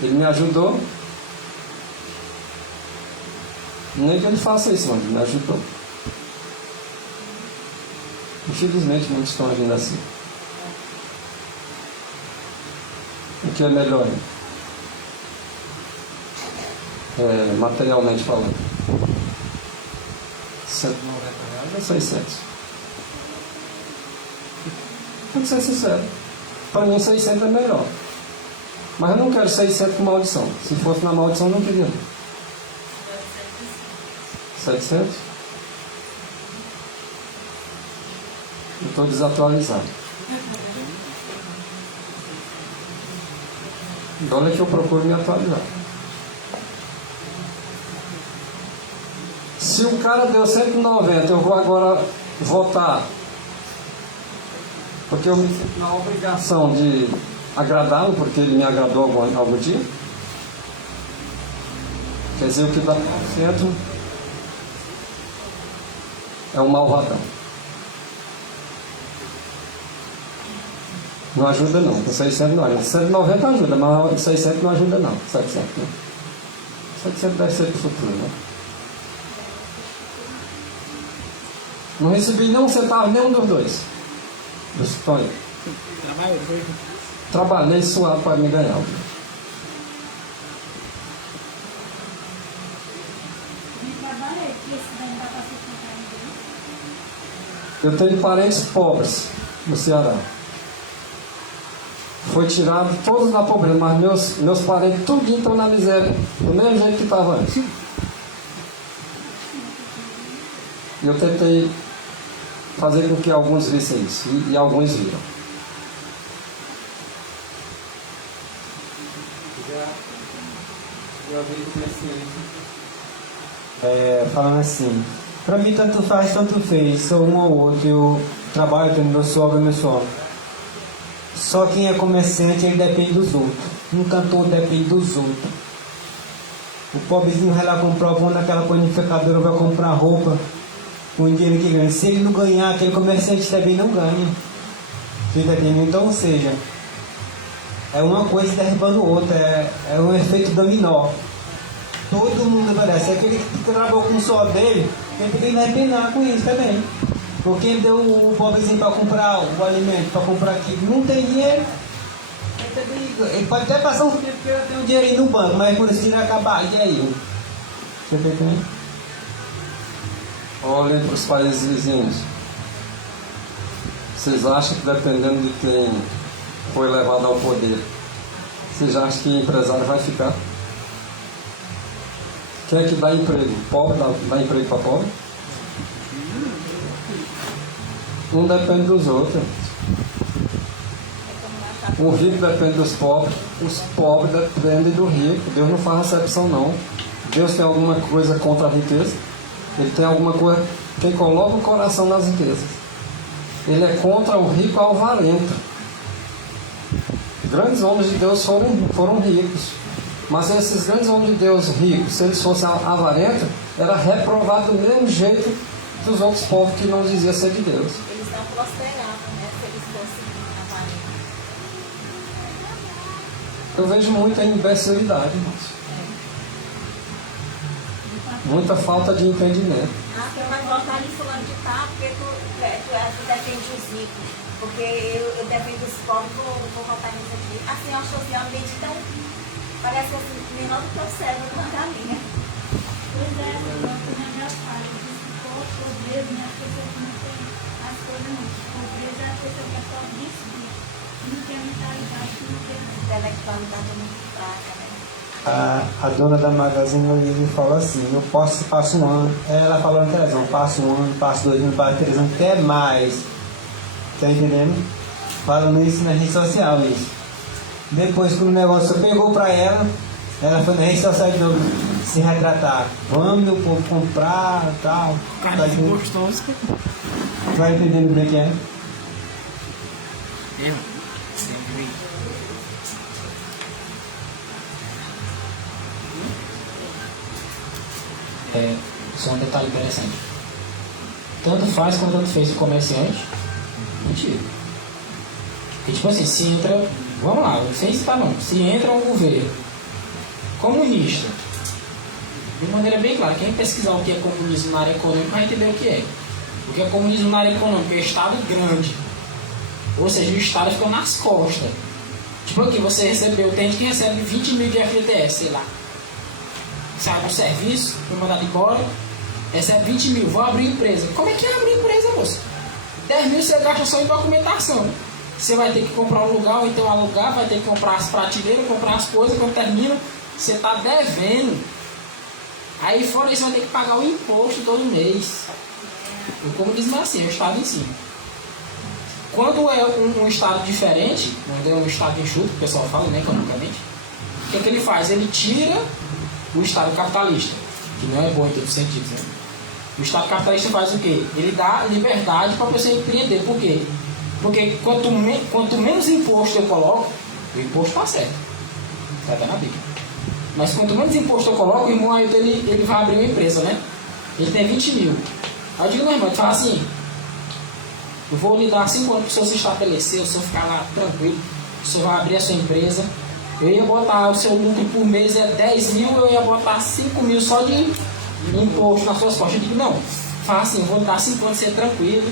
ele me ajudou. Nem que ele faça isso, mas ele me ajudou. Infelizmente muitos estão agindo assim. O que é melhor? Materialmente falando. R$190 ou 600? Tem que ser sincero. Para mim 600 é melhor. Mas eu não quero 600 com maldição. Se fosse na maldição eu não queria. 700? Eu estou desatualizado. E olha que eu procuro me atualizar. Se o cara deu 190, eu vou agora votar, porque eu me sinto na obrigação de agradá-lo, porque ele me agradou algum dia. Quer dizer, o que dá 100% é um malvadão. Não ajuda não, com 600 não ajuda. 190 ajuda, mas 600 não ajuda não. 700 não. 700 deve ser para o futuro, né? Não recebi nem um centavo, nenhum dos dois. Tony. Trabalhei suado para me ganhar. Eu tenho parentes pobres no Ceará. Foi tirado todos da pobreza, mas meus parentes tudinho estão na miséria, do mesmo jeito que estava antes. E eu tentei fazer com que alguns vissem isso, e alguns viram. Já vi falando assim, pra mim tanto faz, tanto fez, sou um ou outro, eu trabalho tendo meu sogro e meu sogro. Só quem é comerciante, ele depende dos outros. Um cantor depende dos outros. O pobrezinho vai lá comprar o pão naquela panificadora, vai comprar roupa com o dinheiro que ganha. Se ele não ganhar, aquele comerciante também não ganha. Você tá entendendo? Então, ou seja, é uma coisa derrubando outra, é um efeito dominó. Todo mundo merece. Aquele que trabalhou com o suor dele, ele também vai penar com isso também. Porque ele deu o pobrezinho para comprar o alimento, para comprar aquilo, não tem dinheiro. Ele pode até passar um tempo porque ele tem um dinheirinho no banco, mas quando esse dinheiro acabar, e aí? Você tá entendendo? Olhem para os países vizinhos. Vocês acham que dependendo de quem foi levado ao poder, vocês acham que o empresário vai ficar? Quem é que dá emprego? Pobre dá emprego para pobre? Um depende dos outros. O rico depende dos pobres. Os pobres dependem do rico. Deus não faz acepção não. Deus tem alguma coisa contra a riqueza? Ele tem alguma coisa... Quem coloca o coração nas riquezas. Ele é contra o rico avarento. Grandes homens de Deus foram ricos. Mas esses grandes homens de Deus ricos, se eles fossem avarentos, era reprovado do mesmo jeito dos outros povos que não diziam ser de Deus. Eles não prosperavam, né? Se eles fossem avarentos. Eu vejo muita imbecilidade, irmãos. Muita falta de entendimento. Tu vai votar em fulano de tal porque tu defende os ricos. Porque eu defendo os pobres, vou votar nisso aqui. Assim, eu acho assim, um ambiente tão... Parece assim, menor do que o cérebro de uma galinha. Pois é, eu gosto de engraçado. Eu disse que pobreza, né? As pessoas não têm as coisas não. Pobreza é a pessoa que é pobre de espírito. Não tem a mentalidade, não tem a Intelectualidade é muito fraca, né? A dona da Magazine Luiza falou assim, eu passo um ano, ela falou na televisão, passo um ano, passo 2 anos, passo 3 anos, até mais. Tá entendendo? Falando isso na rede social, isso. Depois que o negócio pegou pra ela foi na rede social de novo se retratar. Vamos, meu povo, comprar e tal. Carne gostosa. Vai entendendo bem que é? Sempre. Só um detalhe interessante. Tanto faz quanto tanto fez o comerciante. Mentira. Porque, tipo assim, se entra... Vamos lá, sem citar não. Se entra um governo comunista, de maneira bem clara, quem pesquisar o que é comunismo na área econômica vai entender o que é. O que é comunismo na área econômica? É Estado grande. Ou seja, o Estado fica nas costas. Tipo aqui, você recebeu, tem gente que recebe 20 mil de FGTS, sei lá. Sai do serviço, foi mandado embora, recebe 20 mil, vou abrir empresa. Como é que é abrir empresa, moça? 10 mil você gasta só em documentação. Você vai ter que comprar um lugar, ou então alugar, vai ter que comprar as prateleiras, comprar as coisas, quando termina, você está devendo. Aí fora isso, vai ter que pagar o imposto todo mês. O comunismo é assim, é o Estado em si. Quando é um Estado diferente, quando é um Estado enxuto, que o pessoal fala, né, economicamente, o que é que ele faz? Ele tira o Estado capitalista, que não é bom em todos os sentidos, né? O Estado capitalista faz o quê? Ele dá liberdade para você empreender. Por quê? Porque quanto menos imposto eu coloco, o imposto está certo. Está na Bíblia. Mas quanto menos imposto eu coloco, o irmão ele vai abrir uma empresa, né? Ele tem 20 mil. Aí eu digo, meu irmão, ele fala assim, eu vou lhe dar 5 anos para o senhor se estabelecer, o senhor ficar lá tranquilo, o senhor vai abrir a sua empresa. Eu ia botar o seu lucro por mês é 10 mil, eu ia botar 5 mil só de imposto nas suas costas. Eu digo, não, fala assim, eu vou dar 5 anos, ser tranquilo.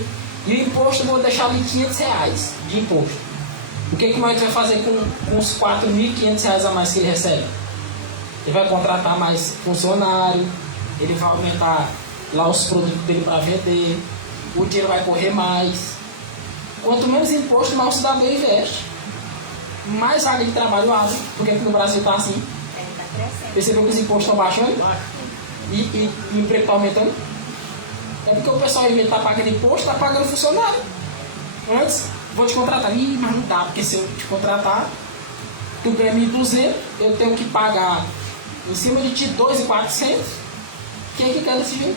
E o imposto eu vou deixar de R$500 de imposto. O que o Mike vai fazer com os R$4.500 a mais que ele recebe? Ele vai contratar mais funcionário, ele vai aumentar lá os produtos dele para vender, o dinheiro vai correr mais. Quanto menos imposto, mais o cidadão investe. Mais vaga de trabalho abre, porque aqui no Brasil está assim. Está crescendo. Percebeu que os impostos estão baixando? E o emprego está aumentando? É porque o pessoal, em vez de estar pagando imposto, está pagando funcionário. Antes, vou te contratar. Ih, mas não dá, porque se eu te contratar, tu ganha 1.200, eu tenho que pagar em cima de ti 2.400. Quem é que quer desse jeito?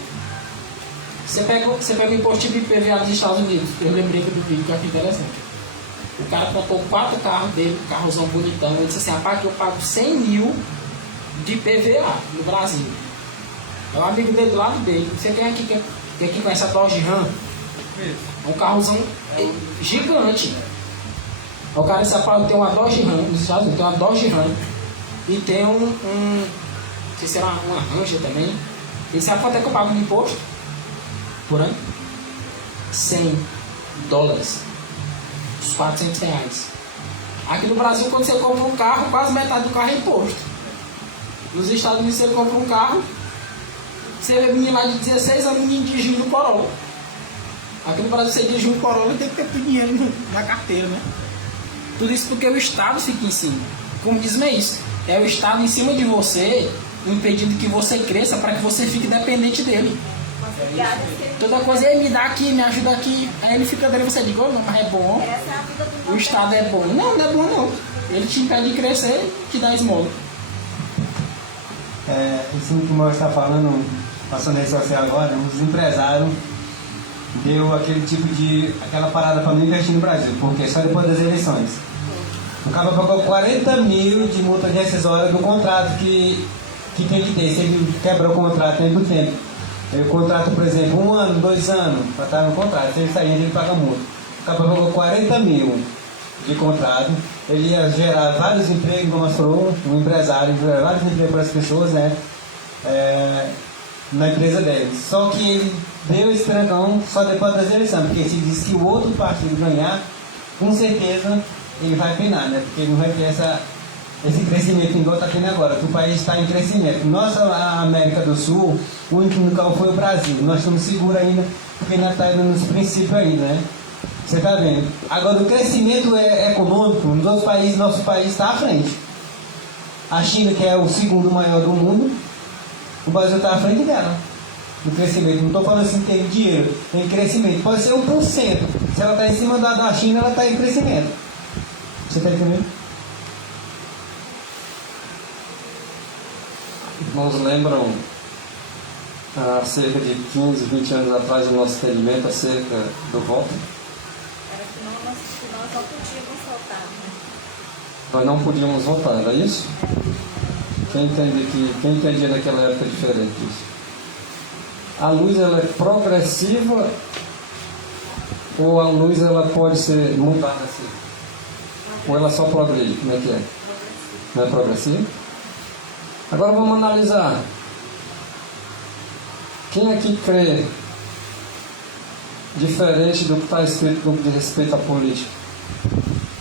Você pega o imposto de IPVA dos Estados Unidos. Eu lembrei do vídeo que eu achei interessante. O cara comprou 4 carros dele, carrozão bonitão. Ele disse assim: rapaz, que eu pago 100 mil de IPVA no Brasil. É um amigo dele do lado dele. Você tem aqui conhece a Dodge Ram? É um carrozão gigante. O cara disse: rapaz, eu tenho uma Dodge Ram nos Estados Unidos, tem uma Dodge Ram e tem não sei se era uma Ranger também. Ele disse: rapaz, quanto é que eu pago de imposto por ano? $100. Os R$400. Aqui no Brasil, quando você compra um carro, quase metade do carro é imposto. Nos Estados Unidos, você compra um carro, você vê menino lá de 16 anos, menino dirigindo um Corolla. Aqui no Brasil, você dirige um Corolla e tem que ter dinheiro na carteira, né? Tudo isso porque o Estado fica em cima. Como diz isso, é o Estado em cima de você, impedindo que você cresça para que você fique dependente dele. Toda coisa, ele me dá aqui, me ajuda aqui. Aí ele fica dando, você diz: oh, não, mas é bom. Essa é a vida do O Estado é bom. Não, não é bom não. Ele te impede de crescer e te dá esmola. Isso que o Mauro está falando, passando na rede social agora, os empresários deu aquela parada para não investir no Brasil, porque só depois das eleições. O cara pagou 40 mil de multa rescisória do contrato que tem que ter. Se ele quebra o contrato dentro do tempo, ele contrata, por exemplo, 1 ano, 2 anos para estar no contrato. Se ele sair, ele paga multa. O cara pagou 40 mil de contrato. Ele ia gerar vários empregos, como mostrou, um empresário, gerar vários empregos para as pessoas, né? Na empresa dele. Só que ele deu esse trancão só depois das eleições, porque se diz que o outro partido ganhar, com certeza ele vai penar, né? Porque ele não vai ter esse crescimento igual está tendo agora, que o país está em crescimento. Nossa, a América do Sul, o único que não foi o Brasil. Nós estamos seguros ainda, porque ainda está indo nos princípios ainda, né? Você está vendo? Agora, o crescimento econômico, nos outros países, nosso país está à frente. A China, que é o segundo maior do mundo, o Brasil está à frente dela, no crescimento. Não estou falando assim que tem dinheiro, tem crescimento. Pode ser 1%. Se ela está em cima da China, ela está em crescimento. Você está entendendo? Irmãos, lembram há cerca de 15, 20 anos atrás o nosso entendimento acerca do voto? Era que nós não podíamos votar, né? Nós não podíamos votar, era isso? Quem entendia naquela época diferente disso? A luz, ela é progressiva ou a luz ela pode ser mudada assim? Ou ela só progride? Como é que é? Não é progressiva? Agora vamos analisar. Quem aqui crê diferente do que está escrito no que diz respeito à política?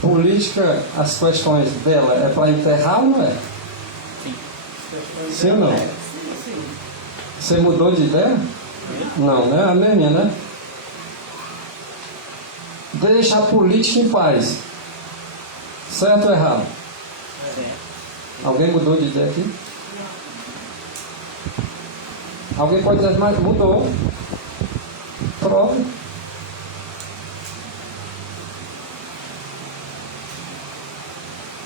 Política, as questões dela é para enterrar ou não é? Sim ou não? Você mudou de ideia? Não, né? A mesma, né? Deixa a política em paz. Certo ou errado? Alguém mudou de ideia aqui? Alguém pode dizer, mas mudou. Prove.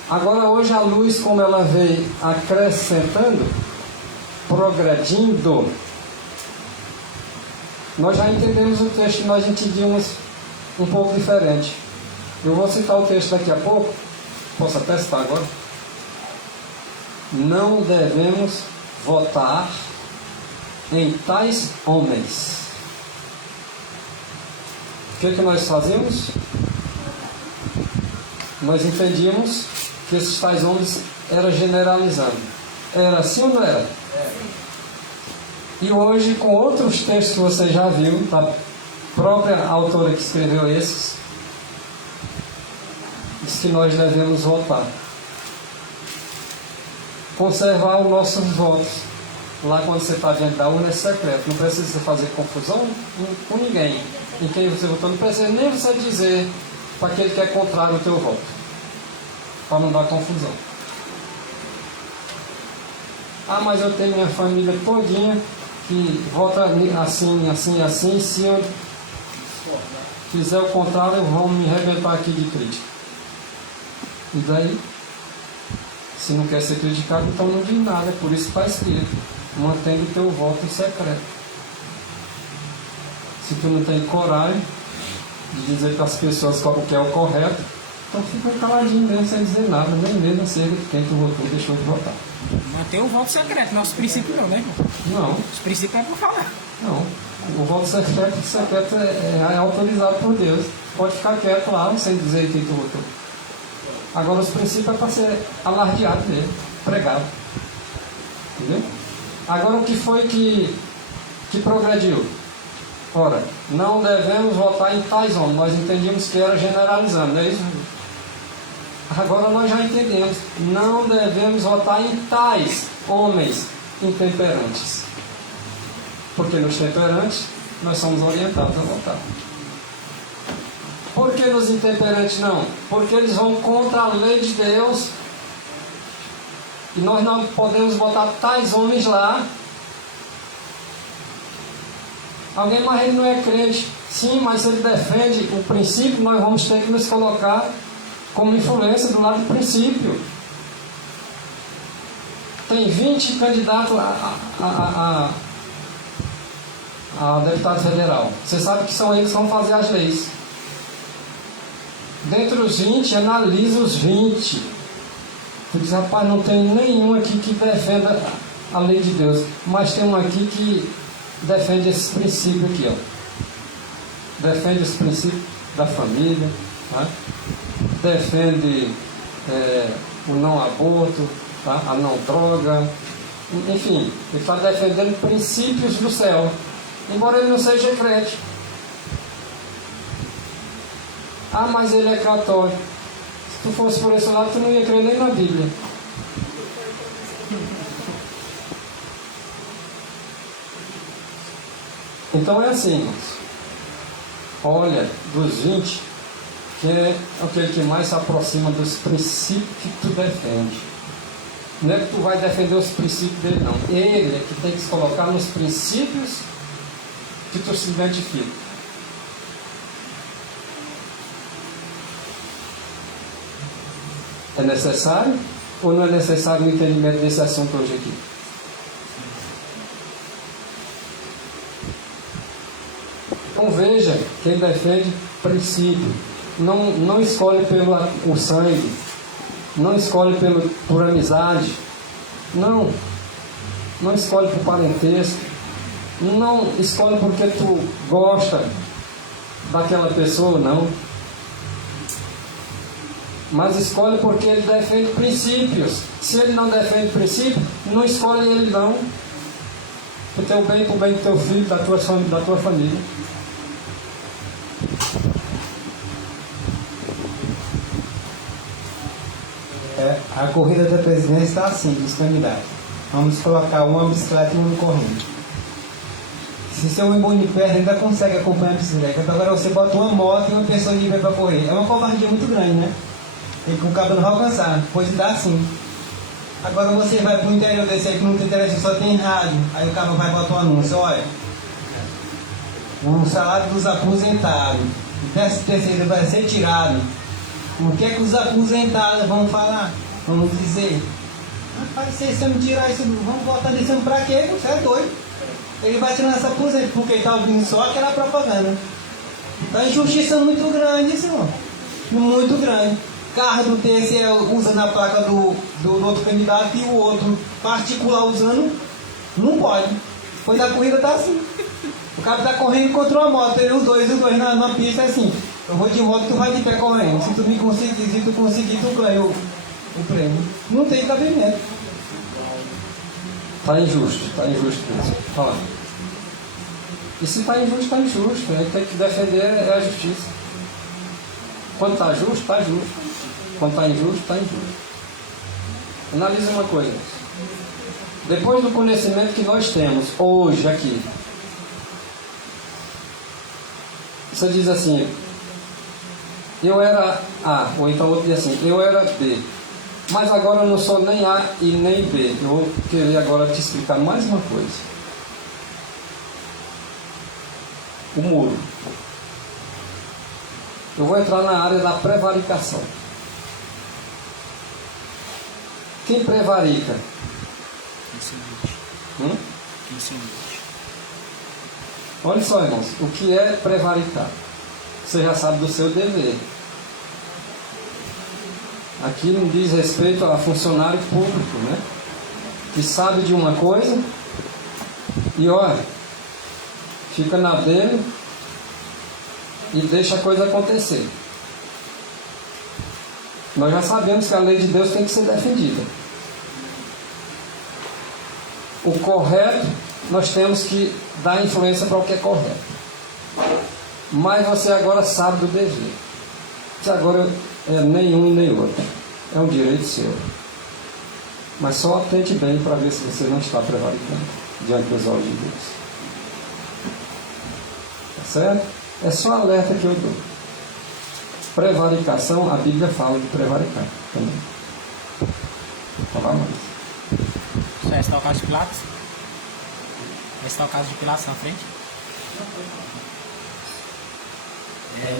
Agora hoje a luz, como ela veio acrescentando, progredindo, nós já entendemos o texto que nós entendíamos um pouco diferente. Eu vou citar o texto daqui a pouco. Posso até citar agora? Não devemos votar em tais homens. O que nós fazíamos? Nós entendíamos que esses tais homens era generalizando. Era assim ou não era? E hoje, com outros textos que você já viu, da própria autora que escreveu esses, diz que nós devemos votar. Conservar os nossos votos. Lá quando você está diante da urna é secreto. Não precisa fazer confusão com ninguém. em quem você votou. Não precisa nem você dizer para aquele que é contrário ao teu voto, para não dar confusão. Ah, mas eu tenho minha família todinha que vota assim, assim, assim. Se eu fizer o contrário, vão me arrebentar aqui de crítica. E daí? Se não quer ser criticado, então não diz nada. É por isso que está escrito: mantendo o teu voto em secreto. Se tu não tem coragem de dizer para as pessoas o que é o correto, então fica caladinho mesmo, sem dizer nada, nem mesmo acerca de quem tu votou deixou de votar. Manter o voto secreto, nosso princípio não, né, irmão? Não, Os princípios é por falar. não. O voto secreto é autorizado por Deus. Pode ficar quieto lá, sem dizer quem tu votou. Agora os princípios é para ser alardeado mesmo, pregado. Entendeu? Agora o que foi que progrediu? Ora, não devemos votar em tais homens. Nós entendíamos que era generalizando, não é isso? Agora nós já entendemos. Não devemos votar em tais homens intemperantes. Porque nos temperantes nós somos orientados a votar. Por que nos intemperantes não? Porque eles vão contra a lei de Deus. E nós não podemos botar tais homens lá. Alguém, mas ele não é crente. Sim, mas se ele defende o princípio, nós vamos ter que nos colocar como influência do lado do princípio. Tem 20 candidatos a deputado federal. Você sabe que são eles que vão fazer as leis. Dentre os 20, analisa os 20. Tu diz, rapaz, não tem nenhum aqui que defenda a lei de Deus. Mas tem um aqui que defende esse princípio aqui, ó. Defende esse princípio da família, tá? Defende o não aborto, tá? A não droga. Enfim, ele está defendendo princípios do céu, embora ele não seja crente. Ah, mas ele é católico. Se tu fosse por esse lado, tu não ia crer nem na Bíblia. Então é assim, irmãos. Olha, dos 20, que é aquele que mais se aproxima dos princípios que tu defende. Não é que tu vai defender os princípios dele, não. Ele é que tem que se colocar nos princípios que tu se identifica. É necessário ou não é necessário o entendimento desse assunto hoje aqui? Então veja, quem defende princípio, não escolhe pelo o sangue, não escolhe por amizade, não escolhe por parentesco, não escolhe porque tu gosta daquela pessoa, não. Mas escolhe porque ele defende princípios. Se ele não defende princípios, não escolhe ele não. Para o teu bem, para o bem do teu filho, da tua família. A corrida da presidência está assim, dos candidatos. Vamos colocar uma bicicleta e um correndo. Se seu embone de perna ainda consegue acompanhar a bicicleta, então agora você bota uma moto e uma pessoa de pé para correr. É uma covardia muito grande, né? E que o cabo não vai alcançar, pois dá assim. Agora você vai para o interior desse aí que não tem interesse, só tem rádio. Aí o cabo vai botar um anúncio, olha. O salário dos aposentados, o 13º vai ser tirado. O que é que os aposentados vão falar? Vamos dizer. Rapaz, se você me tirar isso, vamos botar desse pra quê? Você é doido. Ele vai tirar essa aposentadoria porque ele está ouvindo só aquela propaganda. Então a injustiça é muito grande, senhor. Muito grande. Carro desse usando a placa do outro candidato e o outro particular usando, não pode. Pois a corrida está assim. O cara está correndo contra uma moto, os dois na pista é assim. Eu vou de moto, tu vai de pé correndo. Se tu conseguir, tu ganha o prêmio. Não tem cabimento. Está injusto mesmo. Olha lá. E se está injusto, está injusto. A gente tem que defender a justiça. Quando está justo, está justo. Quando está injusto, está injusto. Analise uma coisa. Depois do conhecimento que nós temos hoje aqui, Você diz assim, eu era A, ou então outro diz assim, eu era B. Mas agora eu não sou nem A e nem B. Eu vou querer agora te explicar mais uma coisa. O muro. Eu vou entrar na área da prevaricação. Quem prevarica? Quem se omite. Olha só, irmãos, o que é prevaricar? Você já sabe do seu dever. Aqui não diz respeito a funcionário público, né? Que sabe de uma coisa e olha, fica na dele e deixa a coisa acontecer. Nós já sabemos que a lei de Deus tem que ser defendida. O correto, nós temos que dar influência para o que é correto. Mas você agora sabe do dever. Que agora é nenhum e nem outro. É um direito seu. Mas só atente bem para ver se você não está prevaricando diante dos olhos de Deus. Tá certo? É só alerta que eu dou. Prevaricação, a Bíblia fala de prevaricar também. Falar mais. Esse está o caso de Pilatos? Esse está o caso de Pilatos na frente?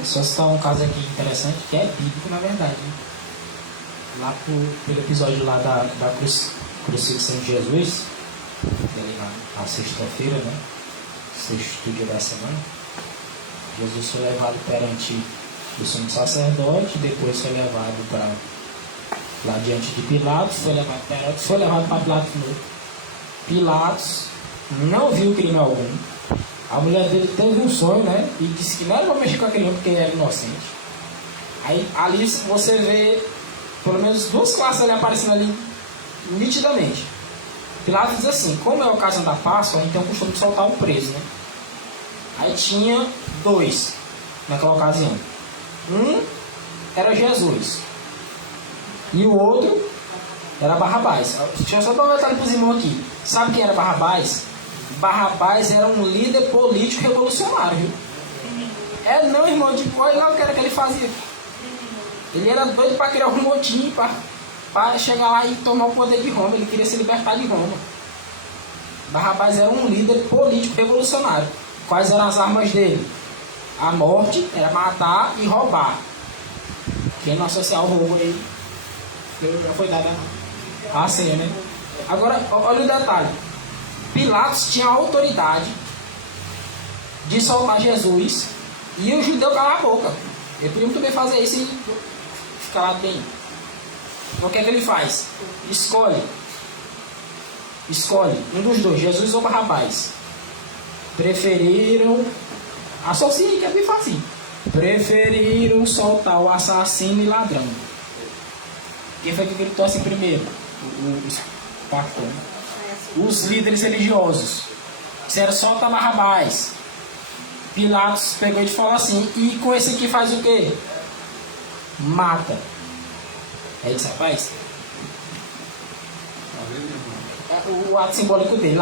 Só citar um caso aqui interessante, que é bíblico na verdade. Né? Lá pelo episódio lá da crucifixão de Jesus, ali na sexta-feira, né? Sexto dia da semana, Jesus foi levado perante o sumo sacerdote, depois foi levado para lá diante de Pilatos, foi levado para Pilatos novo. Pilatos não viu crime algum. A mulher dele teve um sonho, né? E disse que não era para mexer com aquele homem porque ele era inocente. Aí ali você vê pelo menos duas classes ali aparecendo ali nitidamente. Pilatos diz assim, como é a ocasião da Páscoa, a gente tem o costume de soltar um preso, né? Aí tinha dois naquela ocasião. Um era Jesus e o outro era Barrabás. Deixa eu só dar um detalhe para os irmãos aqui. Sabe quem era Barrabás? Barrabás era um líder político revolucionário, viu? Não, irmão, de coisa não, o que era que ele fazia? Ele era doido para criar um motim, para chegar lá e tomar o poder de Roma. Ele queria se libertar de Roma. Barrabás era um líder político revolucionário. Quais eram as armas dele? A morte, era matar e roubar. Quem não associar o roubo aí, já foi dada a senha, né? Agora, olha o detalhe. Pilatos tinha a autoridade de soltar Jesus e o judeu calar a boca. Ele podia muito bem fazer isso e ficar lá bem. Então o que é que ele faz? Escolhe um dos dois, Jesus ou Barrabás. Preferiram, associe que é bem fácil. Preferiram soltar o assassino e ladrão. Quem foi que gritou assim primeiro? Os pastores. Os líderes religiosos. Disseram solta Barrabás. Pilatos pegou e falou assim, e com esse aqui faz o quê? Mata. Aí disse, rapaz, o ato simbólico dele,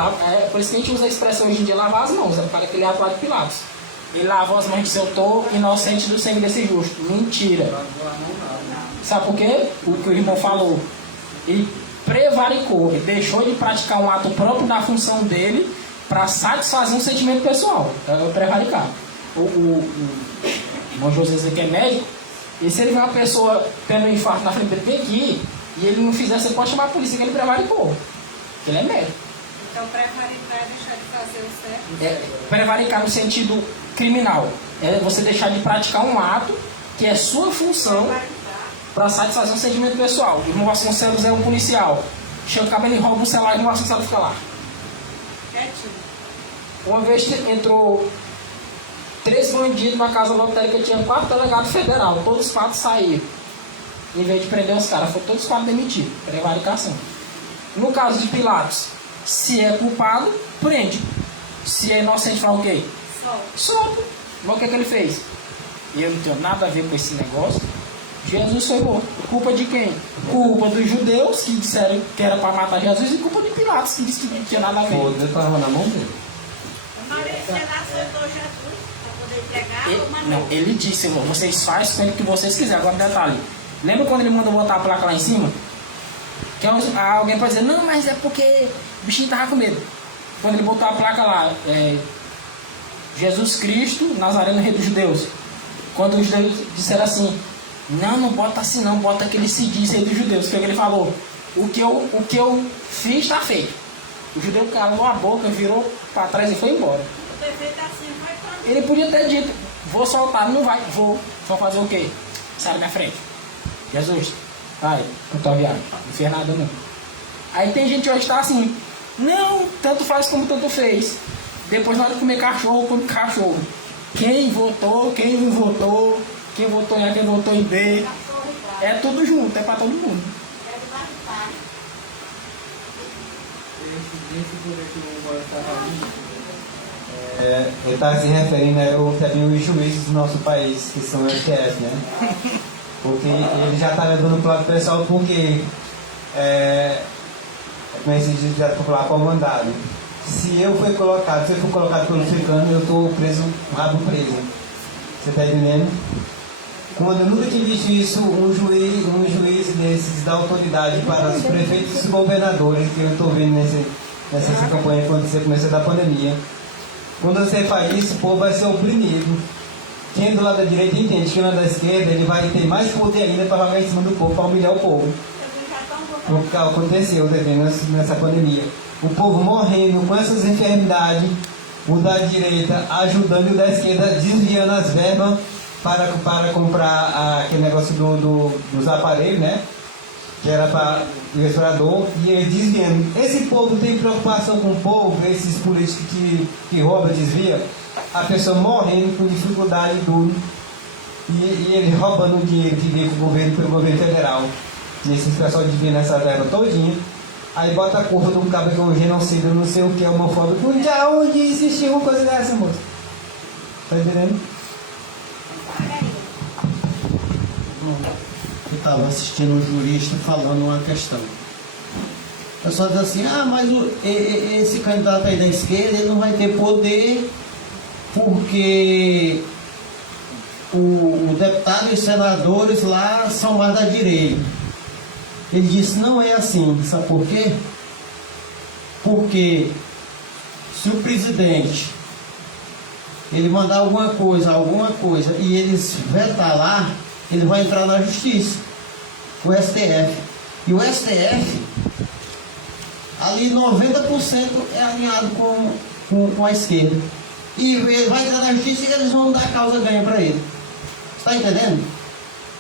por isso que a gente usa a expressão hoje em dia, lavar as mãos, para aquele ato lá de Pilatos. Ele lavou as mãos e disse, eu estou inocente do sangue desse justo. Mentira. Sabe por quê? O que o irmão falou. Ele prevaricou, ele deixou de praticar um ato próprio da função dele para satisfazer um sentimento pessoal. É o prevaricar. O irmão José que é médico, e se ele vê uma pessoa tendo um infarto na frente dele, vem aqui, e ele não fizer, você pode chamar a polícia que ele prevaricou. Ele é médico. Então, prevaricar é deixar de fazer o certo? Prevaricar no sentido criminal. É você deixar de praticar um ato que é sua função para satisfazer um sentimento pessoal. O irmão Vasconcelos é um policial. Chega o cabelo e rouba um celular e o irmão Vasconcelos fica lá. Quietinho. Uma vez entrou 3 bandidos na casa lotérica, tinha 4 delegados federal. Todos os 4 saíram. Em vez de prender os caras, foram todos os 4 demitidos. Prevaricação. No caso de Pilatos, se é culpado, prende. Se é inocente, fala o quê? Solta. Mas o que é que ele fez? Eu não tenho nada a ver com esse negócio. Jesus foi morto. Culpa de quem? Culpa dos judeus, que disseram que era para matar Jesus, e culpa de Pilatos, que disse que não tinha nada a ver. O poder estava na mão dele. Maria, você aceitou Jesus para poder entregar ou mandou? Não, ele disse, vocês fazem o que vocês quiserem. Agora, detalhe. Lembra quando ele mandou botar a placa lá em cima? Que alguém pode dizer, não, mas é porque o bichinho tava com medo. Quando ele botou a placa lá, Jesus Cristo, Nazareno, Rei dos Judeus. Quando os judeus disseram assim, não bota assim não, bota aquele se diz Rei dos Judeus. Foi o que ele falou. O que eu fiz está feito. O judeu calou a boca, virou para trás e foi embora. O prefeito assim, vai pra... Ele podia ter dito, vou soltar, não vai, vou fazer o quê? Sai da minha frente. Jesus, vai, com tua viagem, não fez nada não. Aí tem gente hoje que está assim, não, tanto faz como tanto fez. Depois na hora de comer cachorro, come cachorro. Quem votou, quem não votou, quem votou em A, quem votou em B, é tudo junto, é para todo mundo. Ele está se referindo também os juízes do nosso país, que são o STF, né? Porque ele já está levando para o lado pessoal, porque como é que se diz, popular por mandado. Se eu for colocado pelo africano, eu estou preso, rabo preso. Você está entendendo? Quando eu nunca tinha visto isso, um juiz desses dá autoridade para os prefeitos e os governadores, que eu estou vendo nessa campanha quando você começou da pandemia. Quando você faz isso, o povo vai ser oprimido. Quem do lado da direita entende que do lado da esquerda ele vai ter mais poder ainda para jogar em cima do povo, para humilhar o povo. O que aconteceu nessa pandemia. O povo morrendo com essas enfermidades, o da direita ajudando e o da esquerda desviando as verbas para comprar aquele negócio dos aparelhos, né? Que era para o respirador, e eles desviando. Esse povo tem preocupação com o povo, esses políticos que roubam, desviam, a pessoa morrendo com dificuldade duro, e ele roubando o dinheiro que veio pelo governo federal. E esses pessoal desviam essa verba todinha, aí bota a curva de um cabo que é um genocida, não sei o que, homofóbico. Onde existiu uma coisa dessa, moça? Tá entendendo? Eu estava assistindo um jurista falando uma questão. O pessoal diz assim, mas esse candidato aí da esquerda ele não vai ter poder porque o deputado e os senadores lá são mais da direita. Ele disse, não é assim, sabe por quê? Porque se o presidente ele mandar alguma coisa e eles vetar lá, ele vai entrar na justiça, o STF. E o STF, ali 90% é alinhado com a esquerda. E ele vai entrar na justiça e eles vão dar causa ganha para ele. Está entendendo?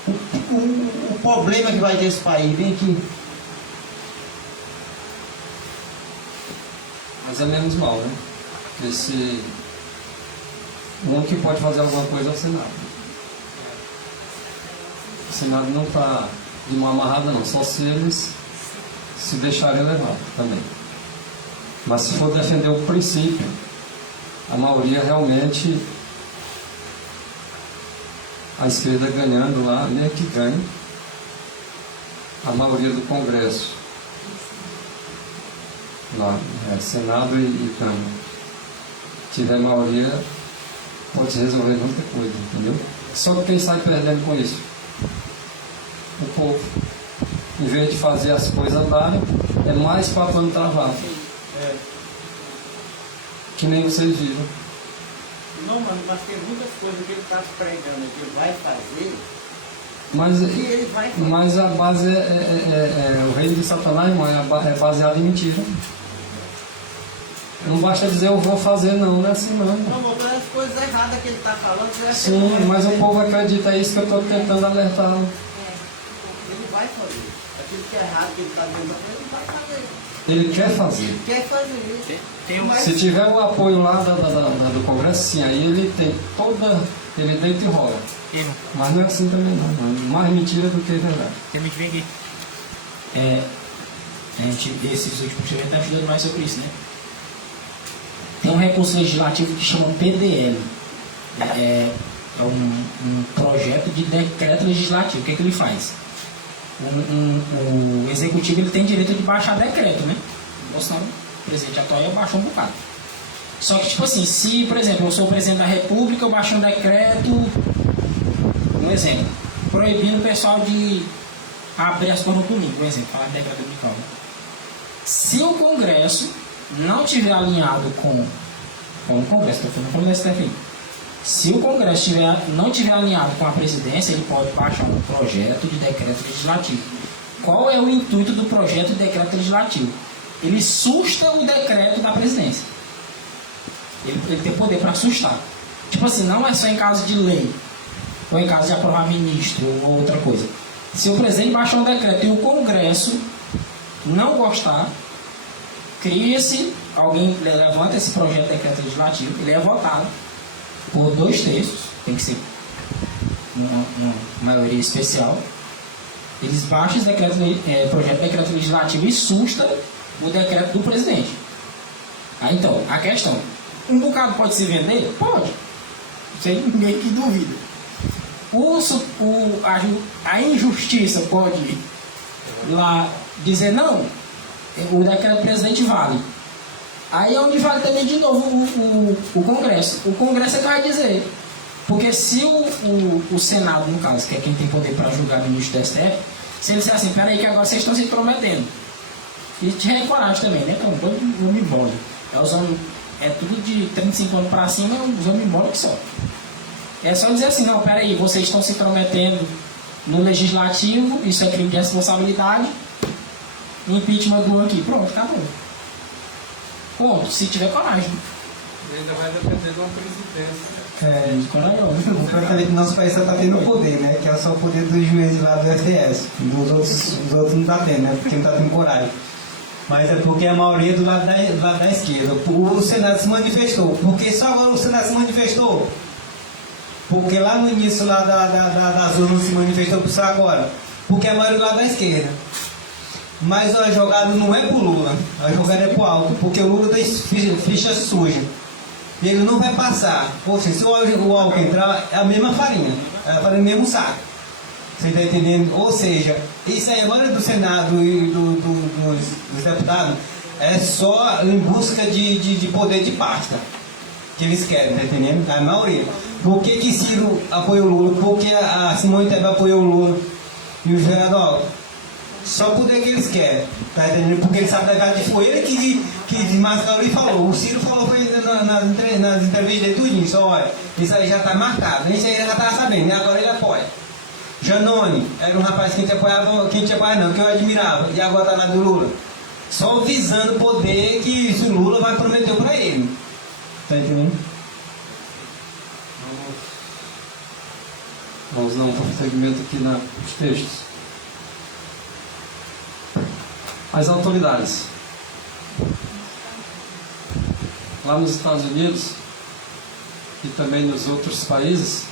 O problema que vai ter esse país, vem aqui. Mas é menos mal, né? O único que pode fazer alguma coisa é o Senado. O Senado não está de mão amarrada não, só se eles se deixarem levar também. Mas se for defender o princípio, a maioria realmente, a esquerda ganhando lá, nem que ganhe, a maioria do Congresso, lá, Senado e Câmara, tiver maioria, pode resolver muita coisa, entendeu? Só que quem sai perdendo com isso? O povo. Em vez de fazer as coisas andarem, é mais papando travado. Que nem vocês viram. Não, mano, mas tem muitas coisas que ele está pregando que ele vai fazer. Mas a base o reino de Satanás, irmão, é baseado em mentira. Não basta dizer eu vou fazer, não é assim não. Não, mas as coisas erradas que ele está falando. Sim, mas o povo acredita, é isso que eu estou tentando alertar. Ele vai fazer. Aquilo que é errado que ele está dizendo, ele vai fazer. Ele quer fazer. Ele quer fazer. Se tiver o apoio lá do Congresso, sim, aí ele tem toda. Ele deita e rola. Mas não é assim também não. Mais mentira do que verdade. Tem muito bem aqui. Esses últimos eventos estão ajudando mais sobre isso, né? Tem um recurso legislativo que chama PDL. É um projeto de decreto legislativo. O que ele faz? O executivo ele tem direito de baixar decreto, né? O Bolsonaro, o presidente atual, baixou um bocado. Só que, tipo assim, se, por exemplo, eu sou o presidente da República, eu baixo um decreto, um exemplo, proibindo o pessoal de abrir as portas no domingo, um exemplo, falar de decreto dominical. Né? Se o Congresso não tiver alinhado com o Congresso, estou falando como deve ser. Se o Congresso não tiver alinhado com a presidência, ele pode baixar um projeto de decreto legislativo. Qual é o intuito do projeto de decreto legislativo? Ele susta o decreto da presidência. Ele tem poder para assustar. Tipo assim, não é só em caso de lei, ou em caso de aprovar ministro, ou outra coisa. Se o presidente baixar um decreto e o Congresso não gostar, cria-se, alguém levanta esse projeto de decreto legislativo, ele é votado por 2/3, tem que ser uma maioria especial. Eles baixam esse projeto de decreto legislativo e susta o decreto do presidente. Aí então, a questão, um bocado pode se vender? Pode. Sem meio que duvida. A injustiça pode ir lá dizer não, o decreto do presidente vale. Aí é onde vale também de novo o Congresso. O Congresso é que vai dizer. Porque se o Senado, no caso, que é quem tem poder para julgar o ministro do STF, se ele disser assim, peraí que agora vocês estão se intrometendo. E tiver coragem também, né? Que é um bando de homem mole. É tudo de 35 anos para cima, os homens mole que só. É só dizer assim, não, peraí, vocês estão se intrometendo no legislativo, isso é crime de responsabilidade, impeachment do aqui, pronto, acabou. Ponto, se tiver coragem. E ainda vai depender de uma presidência. O presidente do nosso país só está tendo poder, né? Que é só o poder dos juízes lá do STS. Dos outros não está tendo, né? Porque não está tendo coragem. Mas é porque a maioria é do lado da esquerda. O Senado se manifestou. Por que só agora o Senado se manifestou? Porque lá no início lá das urnas se manifestou só agora. Porque a maioria é do lado da esquerda. Mas a jogada não é pro Lula, a jogada é pro Alckmin, porque o Lula tem ficha suja. E ele não vai passar. Poxa, se o Alckmin entrar, é a mesma farinha, é a farinha do mesmo saco. Você está entendendo? Ou seja, isso aí, a maioria do Senado e dos deputados é só em busca de poder de pasta que eles querem, tá entendendo? A maioria. Por que Ciro apoiou o Lula? Por que a Simone Tebet apoiou o Lula? E o Geraldo Alckmin? Só o poder que eles querem, tá entendendo? Porque ele sabe da verdade, foi ele que desmascarou e falou. O Ciro falou foi nas entrevistas dele tudinho, só olha, isso aí já está marcado, isso aí ele já estava sabendo, e agora ele apoia. Janone era um rapaz que a gente apoiava não, que eu admirava, e agora está na do Lula. Só visando o poder que o Lula vai prometer para ele. Tá entendendo? Vamos dar um prosseguimento aqui nos textos. As autoridades. Lá nos Estados Unidos e também nos outros países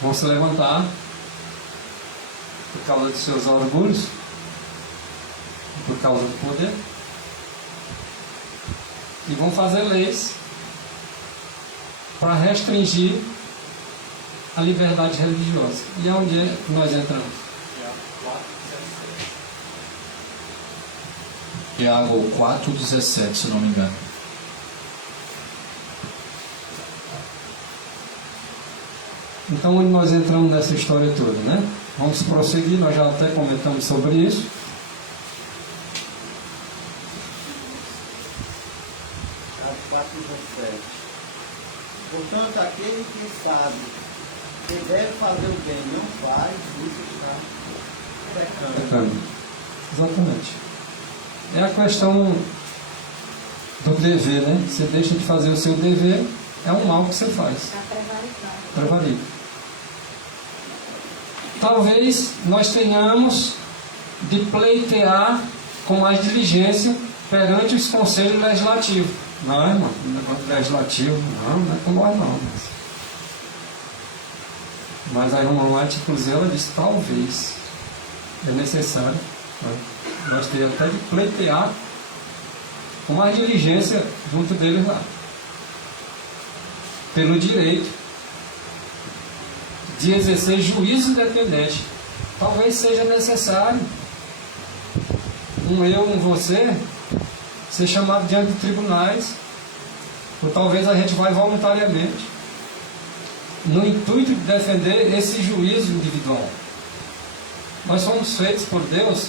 vão se levantar por causa de seus orgulhos, por causa do poder, e vão fazer leis para restringir a liberdade religiosa. E onde é que nós entramos? Tiago 4,17, se não me engano. Então, onde nós entramos nessa história toda, né? Vamos prosseguir, nós já até comentamos sobre isso. Portanto, aquele que sabe que deve fazer o bem não faz, isso está pecando. Exatamente. É a questão do dever, né? Você deixa de fazer o seu dever, é um mal que você faz. Está prevaricando. Prevarica. Talvez nós tenhamos de pleitear com mais diligência perante os conselhos legislativos. Não, irmão, o negócio legislativo, não é com nós não. Mas a irmã White, inclusive, ela disse, talvez é necessário nós ter até de pleitear com mais diligência junto deles lá. Pelo direito de exercer juízo independente. Talvez seja necessário um você ser chamado diante de tribunais Ou talvez a gente vai voluntariamente, no intuito de defender esse juízo individual. Nós somos feitos por Deus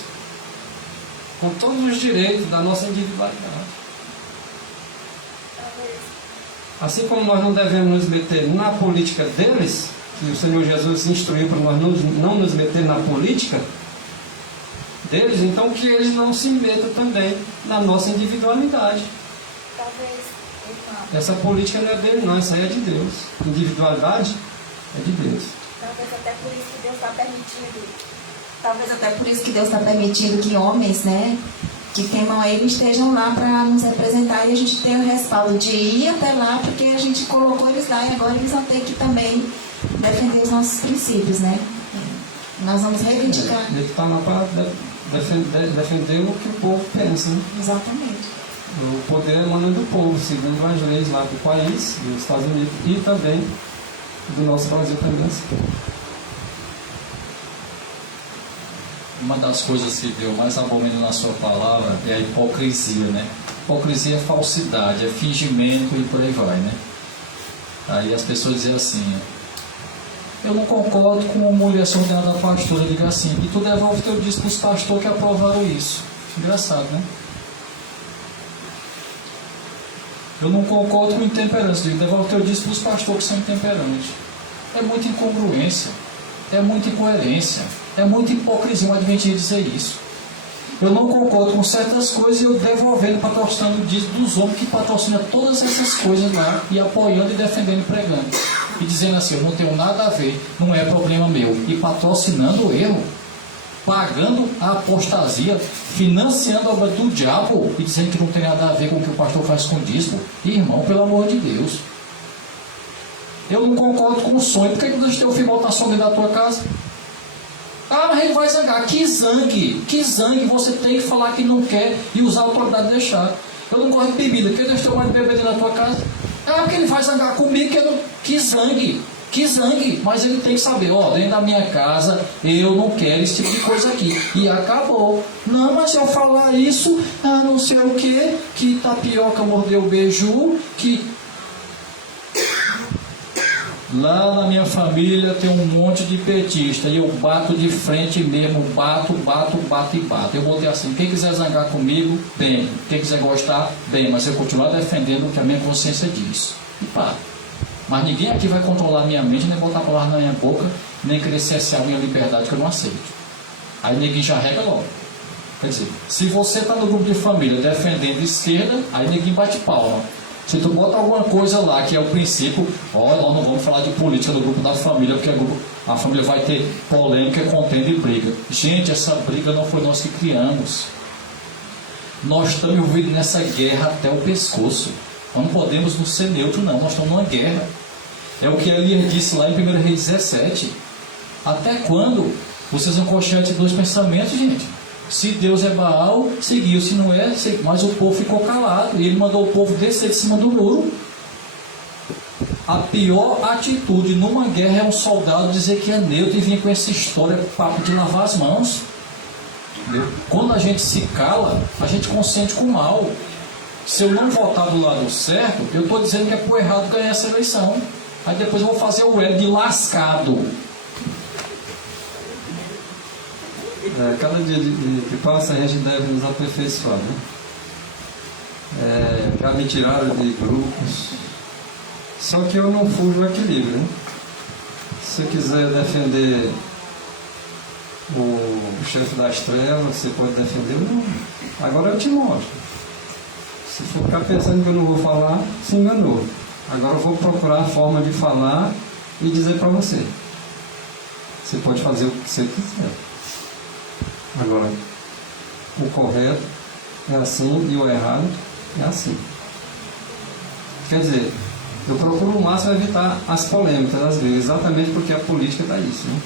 com todos os direitos da nossa individualidade. Assim como nós não devemos nos meter na política deles, que o Senhor Jesus instruiu para nós não nos meter na política deles, então que eles não se metam também na nossa individualidade. Talvez, Essa política não é dele não, essa aí é de Deus. Individualidade é de Deus. talvez até por isso que Deus está permitindo. Talvez até por isso que Deus está permitindo que homens, né, que temam a Ele, estejam lá para nos representar e a gente tem o respaldo de ir até lá, porque a gente colocou eles lá e agora eles vão ter que também defender os nossos princípios, né? Nós vamos reivindicar. Ele está lá para defender o que o povo pensa, né? Exatamente. O poder emana do povo, segundo as leis lá do país, dos Estados Unidos e também do nosso Brasil também. Uma das coisas que Deus mais abomina na sua palavra é a hipocrisia, né? Hipocrisia é falsidade, é fingimento e por aí vai, né? Aí as pessoas dizem assim: eu não concordo com uma mulher ser ordenada pastora. Eu digo assim: e tu devolve teu dízimo para os pastores que aprovaram isso. Engraçado, né? Eu não concordo com intemperância. Eu digo: devolve teu dízimo para os pastores que são intemperantes. É muita incongruência, é muita incoerência, é muita hipocrisia um adventista dizer isso. Eu não concordo com certas coisas e eu devolvendo, patrocinando o dízimo dos homens que patrocinam todas essas coisas lá, e apoiando e defendendo e pregando. E dizendo assim: eu não tenho nada a ver, não é problema meu. E patrocinando o erro, pagando a apostasia, financiando a obra do diabo e dizendo que não tem nada a ver com o que o pastor faz com o dízimo. Irmão, pelo amor de Deus. Eu não concordo com o sonho. Por que Deus tem o filho botar som dentro da tua casa? Ah, mas ele vai zangar. Que zangue! Que zangue! Você tem que falar que não quer e usar a autoridade de deixar. Eu não gosto de bebida. Por que Deus tem mais bebida dentro da tua casa? Ah, porque ele vai zangar comigo. Que zangue! Que zangue! Mas ele tem que saber: ó, dentro da minha casa eu não quero esse tipo de coisa aqui. E acabou. Não, mas se eu falar isso, não sei o que tapioca mordeu o beiju, que... Lá na minha família tem um monte de petista e eu bato de frente mesmo, bato e bato. Eu botei assim: quem quiser zangar comigo, bem. Quem quiser gostar, bem. Mas eu continuar defendendo o que a minha consciência diz. E pá. Mas ninguém aqui vai controlar a minha mente, nem botar a palavra na minha boca, nem querer cercear a minha liberdade, que eu não aceito. Aí ninguém já rega logo. Quer dizer, se você está no grupo de família defendendo esquerda, aí ninguém bate palma. Se tu bota alguma coisa lá que é o princípio, nós não vamos falar de política do grupo da família, porque a família vai ter polêmica, contenda e briga. Gente, essa briga não foi nós que criamos. Nós estamos envolvidos nessa guerra até o pescoço. Nós não podemos nos ser neutros, não. Nós estamos numa guerra. É o que Elias disse lá em 1 Reis 17. Até quando vocês vão coxar de dois pensamentos, gente? Se Deus é Baal, seguiu. Se não é, seguiu. Mas o povo ficou calado. E ele mandou o povo descer de cima do muro. A pior atitude numa guerra é um soldado dizer que é neutro e vir com essa história, papo de lavar as mãos. Entendeu? Quando a gente se cala, a gente consente com o mal. Se eu não votar do lado certo, eu estou dizendo que é por errado ganhar essa eleição. Aí depois eu vou fazer o L de lascado. Cada dia que passa a gente deve nos aperfeiçoar, né? Já me tiraram de grupos, só que eu não fujo do equilíbrio, né? Se você quiser defender o chefe das trevas, você pode defender. Não. Agora eu te mostro. Se for ficar pensando que eu não vou falar, se enganou. Agora eu vou procurar a forma de falar e dizer para você. Você pode fazer o que você quiser. Agora, o correto é assim e o errado é assim. Quer dizer, eu procuro o máximo evitar as polêmicas, às vezes, exatamente porque a política dá isso, né?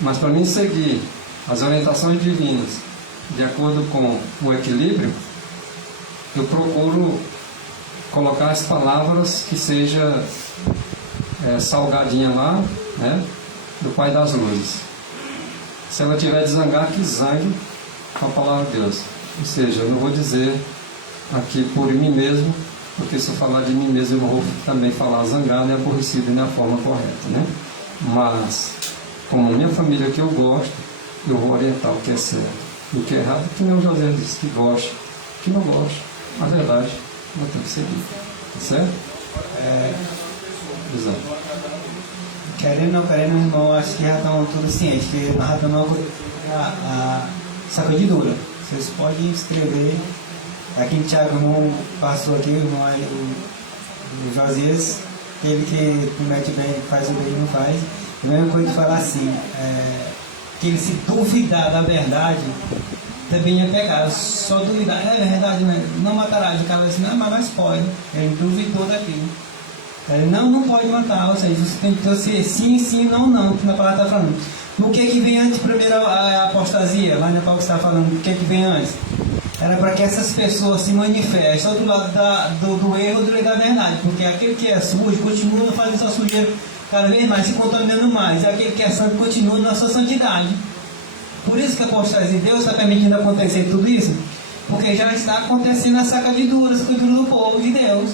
Mas para mim seguir as orientações divinas de acordo com o equilíbrio, eu procuro colocar as palavras que seja salgadinha lá, né, do Pai das Luzes. Se ela tiver de zangar, que zangue com a palavra de Deus. Ou seja, eu não vou dizer aqui por mim mesmo, porque se eu falar de mim mesmo eu vou também falar zangado e aborrecido e na forma correta, né? Mas, como minha família que eu gosto, eu vou orientar o que é certo. O que é errado, que nem o José disse, que gosta, que não gosta. A verdade, eu tenho que seguir. Tá certo? Exato. Querendo ou não querendo, irmão, acho que já estão todos cientes, que nós já estamos a sacudidura. Vocês podem escrever. Aqui em Tiago, o irmão passou aqui, o irmão aí, o Josias, ele que mete bem, faz o bem e não faz. A mesma coisa de falar assim, que ele se duvidar da verdade, também é pecado. Só duvidar, é verdade, não matará de cara assim, não, mas pode. Ele duvidou daquilo. Ele não pode matar, ou seja, você tem que ter sim, não, que na palavra está falando. O que vem antes, primeiro a apostasia, lá na Paulo está falando, o que vem antes? Era para que essas pessoas se manifestem do lado do erro do da verdade, porque aquele que é sujo continua fazendo sua sujeira cada vez mais, se contaminando mais, e aquele que é santo continua na sua santidade. Por isso que a apostasia de Deus está permitindo acontecer tudo isso, porque já está acontecendo a sacudidura do povo de Deus.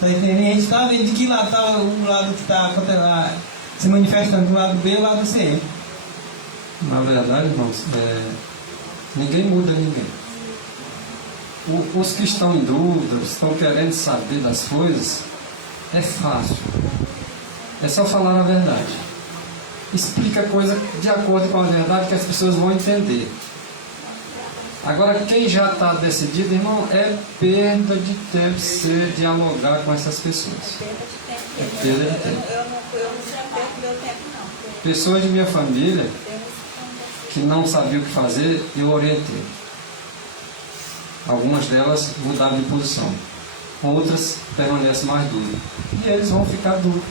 Tá entendendo? E a gente está vendo de que lado está o lado que está se manifestando, do lado B e do lado C. Na verdade, irmãos, ninguém muda ninguém. Os que estão em dúvida, estão querendo saber das coisas, é fácil. É só falar a verdade. Explica a coisa de acordo com a verdade que as pessoas vão entender. Agora, quem já está decidido, irmão, é perda de tempo você dialogar com essas pessoas. É perda de tempo. Eu não perco meu tempo, não. Pessoas de minha família que não sabiam o que fazer, eu orientei. Algumas delas mudaram de posição. Outras permanecem mais duras. E eles vão ficar duros.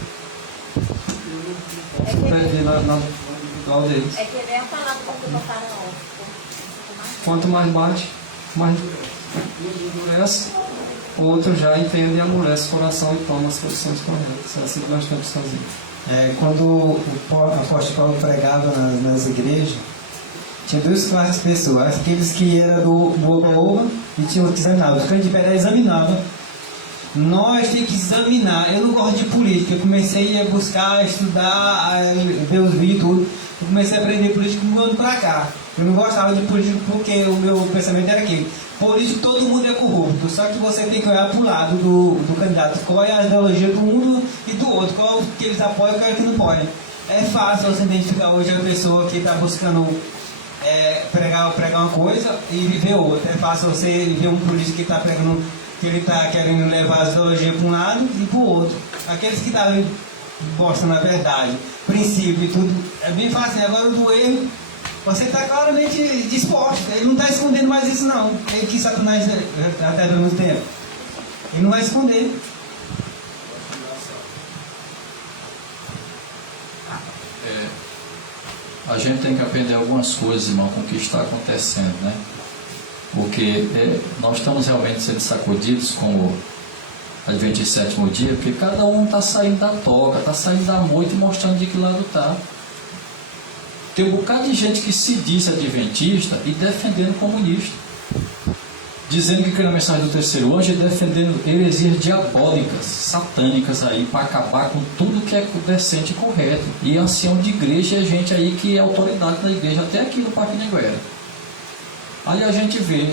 Igual deles. É que nem a palavra como botaram na hora. Quanto mais bate, mais endurece. Outro já entende e amolece o coração e toma as posições corretas. É assim que nós temos que fazer. Quando o apóstolo Paulo pregava nas igrejas, tinha duas classes de pessoas. Aqueles que eram do oba-oba e tinha outros que examinavam. Os crentes de Pedra examinavam. Nós temos que examinar. Eu não gosto de política. Eu comecei a buscar, estudar, ver os vídeos e tudo. Eu comecei a aprender política do ano para cá. Eu não gostava de político porque o meu pensamento era aquele. Político, todo mundo é corrupto. Só que você tem que olhar para o lado do candidato. Qual é a ideologia do mundo e do outro. Qual que eles apoiam e qual é que não pode. É fácil você identificar hoje a pessoa que está buscando pregar uma coisa e viver outra. É fácil você ver um político que está pregando, que ele está querendo levar as ideologias para um lado e para o outro. Aqueles que gostam na verdade, princípio e tudo, é bem fácil. Agora o do erro, você está claramente disposto. Ele não está escondendo mais isso não. Ele que Satanás até durante tempo. Ele não vai esconder. A gente tem que aprender algumas coisas, irmão, com o que está acontecendo, né? Porque nós estamos realmente sendo sacudidos com o Adventista sétimo dia, porque cada um está saindo da toca, está saindo da moita e mostrando de que lado está. Tem um bocado de gente que se diz adventista e defendendo comunista, dizendo que crê na mensagem do terceiro anjo e defendendo heresias diabólicas, satânicas aí, para acabar com tudo que é decente e correto. E ancião de igreja é gente aí que é autoridade da igreja, até aqui no Parque Anhanguera. Aí a gente vê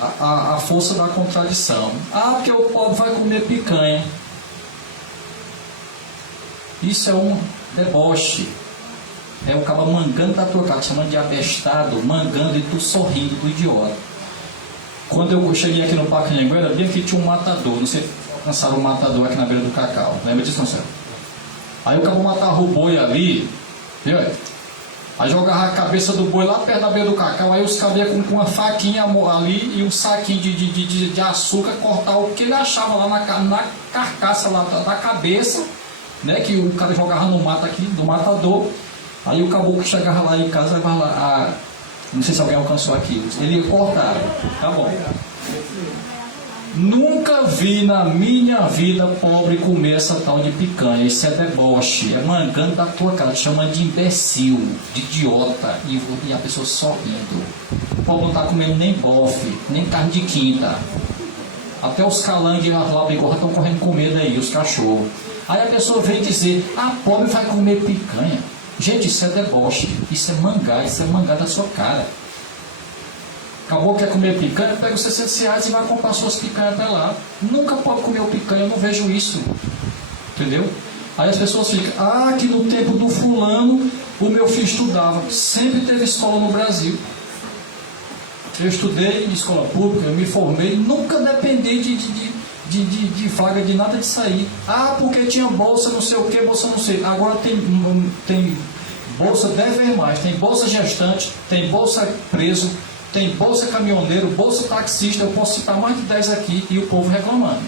a força da contradição. Porque o pobre vai comer picanha. Isso é um deboche. É o cara mangando da tua cara, chamando de abestado, mangando e tu sorrindo do idiota. Quando eu cheguei aqui no Parque Anhanguera, vi que tinha um matador. Não sei se alcançaram um matador aqui na beira do Cacau. Lembra disso, não sei? Aí o cara matava o boi ali, viu? Aí jogava a cabeça do boi lá perto da beira do Cacau. Aí os caras iam com uma faquinha ali e um saquinho de açúcar, cortar o que ele achava lá na carcaça lá da cabeça, né? Que o cara jogava no mato aqui, do matador. Aí o caboclo chegava lá em casa, levava lá não sei se alguém alcançou aqui. Ele cortava. Tá bom. Nunca vi na minha vida pobre comer essa tal de picanha. Isso é deboche. É mangando da tua cara. Te chamando de imbecil, de idiota. E a pessoa sorrindo. O pobre não está comendo nem bofe, nem carne de quinta. Até os calangues e as labigorras estão correndo com medo aí, os cachorros. Aí a pessoa vem dizer, pobre vai comer picanha. Gente, isso é deboche, isso é mangá da sua cara. Acabou que quer comer picanha, pega os 600 reais e vai comprar suas picanhas até lá. Nunca pode comer o picanha, eu não vejo isso. Entendeu? Aí as pessoas ficam, que no tempo do fulano o meu filho estudava. Sempre teve escola no Brasil. Eu estudei em escola pública, eu me formei, nunca dependi de vaga de nada disso aí. Porque tinha bolsa não sei o que, bolsa não sei. Agora tem bolsa 10 vezes mais, tem bolsa gestante, tem bolsa preso, tem bolsa caminhoneiro, bolsa taxista, eu posso citar mais de 10 aqui e o povo reclamando.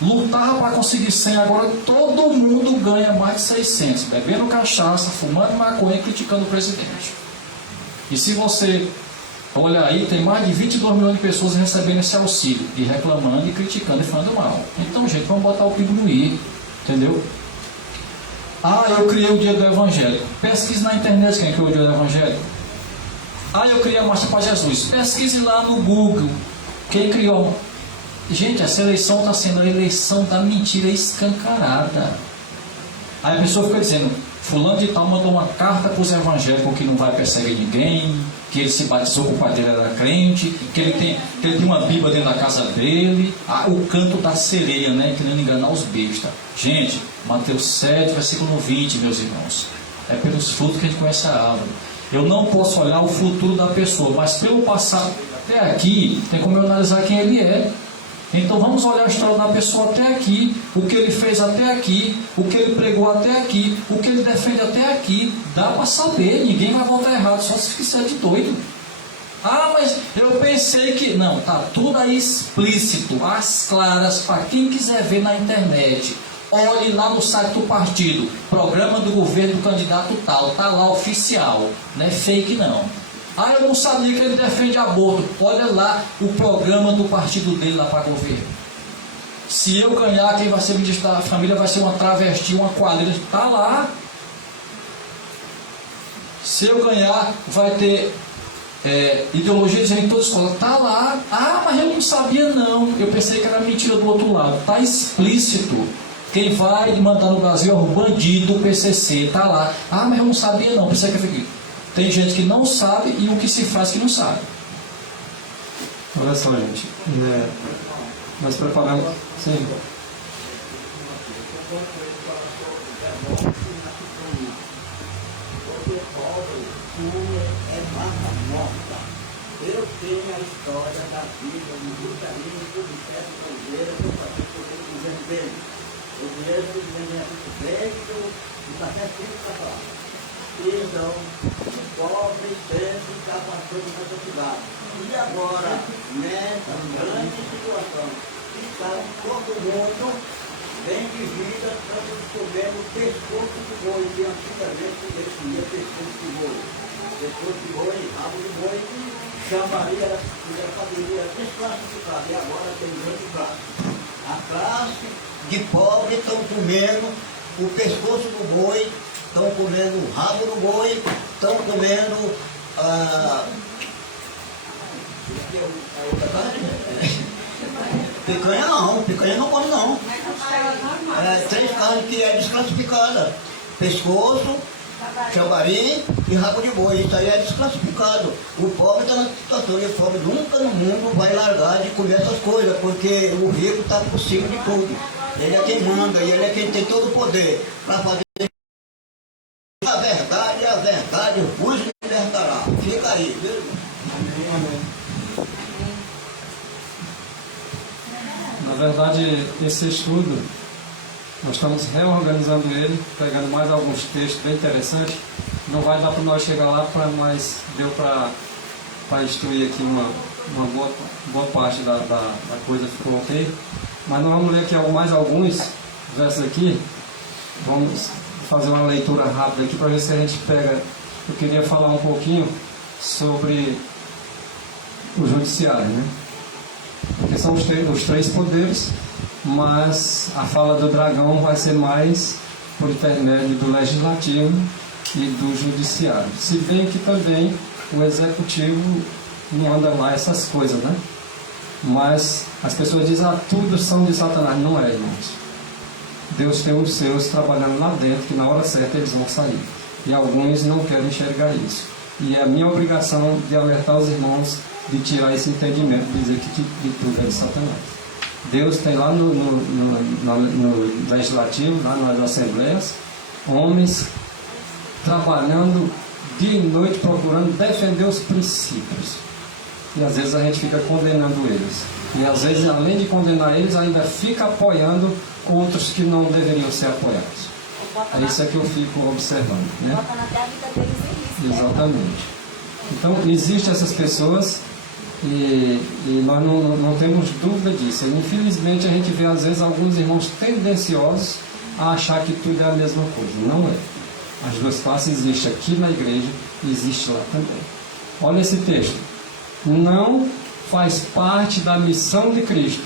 Lutava para conseguir 100, agora todo mundo ganha mais de 600, bebendo cachaça, fumando maconha e criticando o presidente. E se você olha aí, tem mais de 22 milhões de pessoas recebendo esse auxílio, e reclamando, e criticando, e falando mal. Então, gente, vamos botar o pingo no i, entendeu? Eu criei o Dia do Evangelho. Pesquise na internet quem criou o Dia do Evangelho. Eu criei a Marcha para Jesus. Pesquise lá no Google quem criou. Gente, essa eleição está sendo a eleição da mentira escancarada. Aí a pessoa fica dizendo, fulano de tal mandou uma carta para os evangélicos que não vai perseguir ninguém, que ele se batizou com o pai dele era crente, que ele tem uma Bíblia dentro da casa dele. O canto da sereia, né? Querendo enganar os bestas. Gente, Mateus 7, versículo 20, meus irmãos. É pelos frutos que a gente conhece a árvore. Eu não posso olhar o futuro da pessoa, mas pelo passado até aqui, tem como eu analisar quem ele é. Então vamos olhar a história da pessoa até aqui, o que ele fez até aqui, o que ele pregou até aqui, o que ele defende até aqui. Dá para saber, ninguém vai voltar errado, só se quiser de doido. Mas eu pensei que... Não, está tudo aí explícito, às claras, para quem quiser ver na internet. Olhe lá no site do partido, programa do governo do candidato tal, está lá oficial, não é fake não. Eu não sabia que ele defende aborto. Olha lá o programa do partido dele lá para governo. Se eu ganhar, quem vai ser ministro da família vai ser uma travesti, uma quadrilha. Está lá. Se eu ganhar, vai ter ideologia de gênero em toda escola. Está lá. Mas eu não sabia não. Eu pensei que era mentira do outro lado. Está explícito. Quem vai mandar no Brasil é o bandido, o PCC. Está lá. Mas eu não sabia não. Pensei que eu fiquei... Tem gente que não sabe e o que se faz que não sabe. Olha só, gente. Nós preparamos... Sim. Eu tenho a história da vida do Vitorino, do Vicente Oliveira, do partido do governo dele. O dinheiro do governo é muito crédito e está sempre tempo para falar. Então, o pobre sempre está passando necessidade. E agora, nessa grande situação, está todo mundo bem de vida, estamos comendo pescoço de boi, que antigamente ele comia pescoço de boi. Pescoço de boi, rabo de boi, que chamaria, poderia desclassificar. E agora tem grande classe. A classe de pobre estão comendo o pescoço do boi, estão comendo o rabo do boi, estão comendo picanha não come não. 3 carnes que é desclassificada: pescoço, chambari e rabo de boi. Isso aí é desclassificado. O pobre está na situação, e o pobre nunca no mundo vai largar de comer essas coisas, porque o rico está por cima de tudo. Ele é quem manda e ele é quem tem todo o poder para fazer a verdade vos libertará. Fica aí, viu? Amém. Na verdade, esse estudo, nós estamos reorganizando ele, pegando mais alguns textos bem interessantes. Não vai dar para nós chegar lá, mas deu para instruir aqui uma boa parte da coisa, ficou ok. Mas nós vamos ler aqui mais alguns versos aqui. Vamos fazer uma leitura rápida aqui para ver se a gente pega. Eu queria falar um pouquinho sobre o judiciário, né? Porque são os 3 poderes, mas a fala do dragão vai ser mais por intermédio do legislativo e do judiciário. Se bem que também o executivo não anda lá essas coisas, né? Mas as pessoas dizem, tudo são de Satanás. Não é, irmãos. Deus tem os seus trabalhando lá dentro, que na hora certa eles vão sair. E alguns não querem enxergar isso. E é a minha obrigação de alertar os irmãos, de tirar esse entendimento, de dizer que de tudo é de Satanás. Deus tem lá no legislativo, lá nas assembleias, homens trabalhando dia e noite, procurando defender os princípios. E às vezes a gente fica condenando eles. E às vezes, além de condenar eles, ainda fica apoiando outros que não deveriam ser apoiados. É isso que eu fico observando, né? Bota na terra a vida deles em risco. Exatamente. Então, existem essas pessoas e nós não temos dúvida disso. E, infelizmente, a gente vê, às vezes, alguns irmãos tendenciosos a achar que tudo é a mesma coisa. Não é. As duas faces existem aqui na igreja e existem lá também. Olha esse texto. Não faz parte da missão de Cristo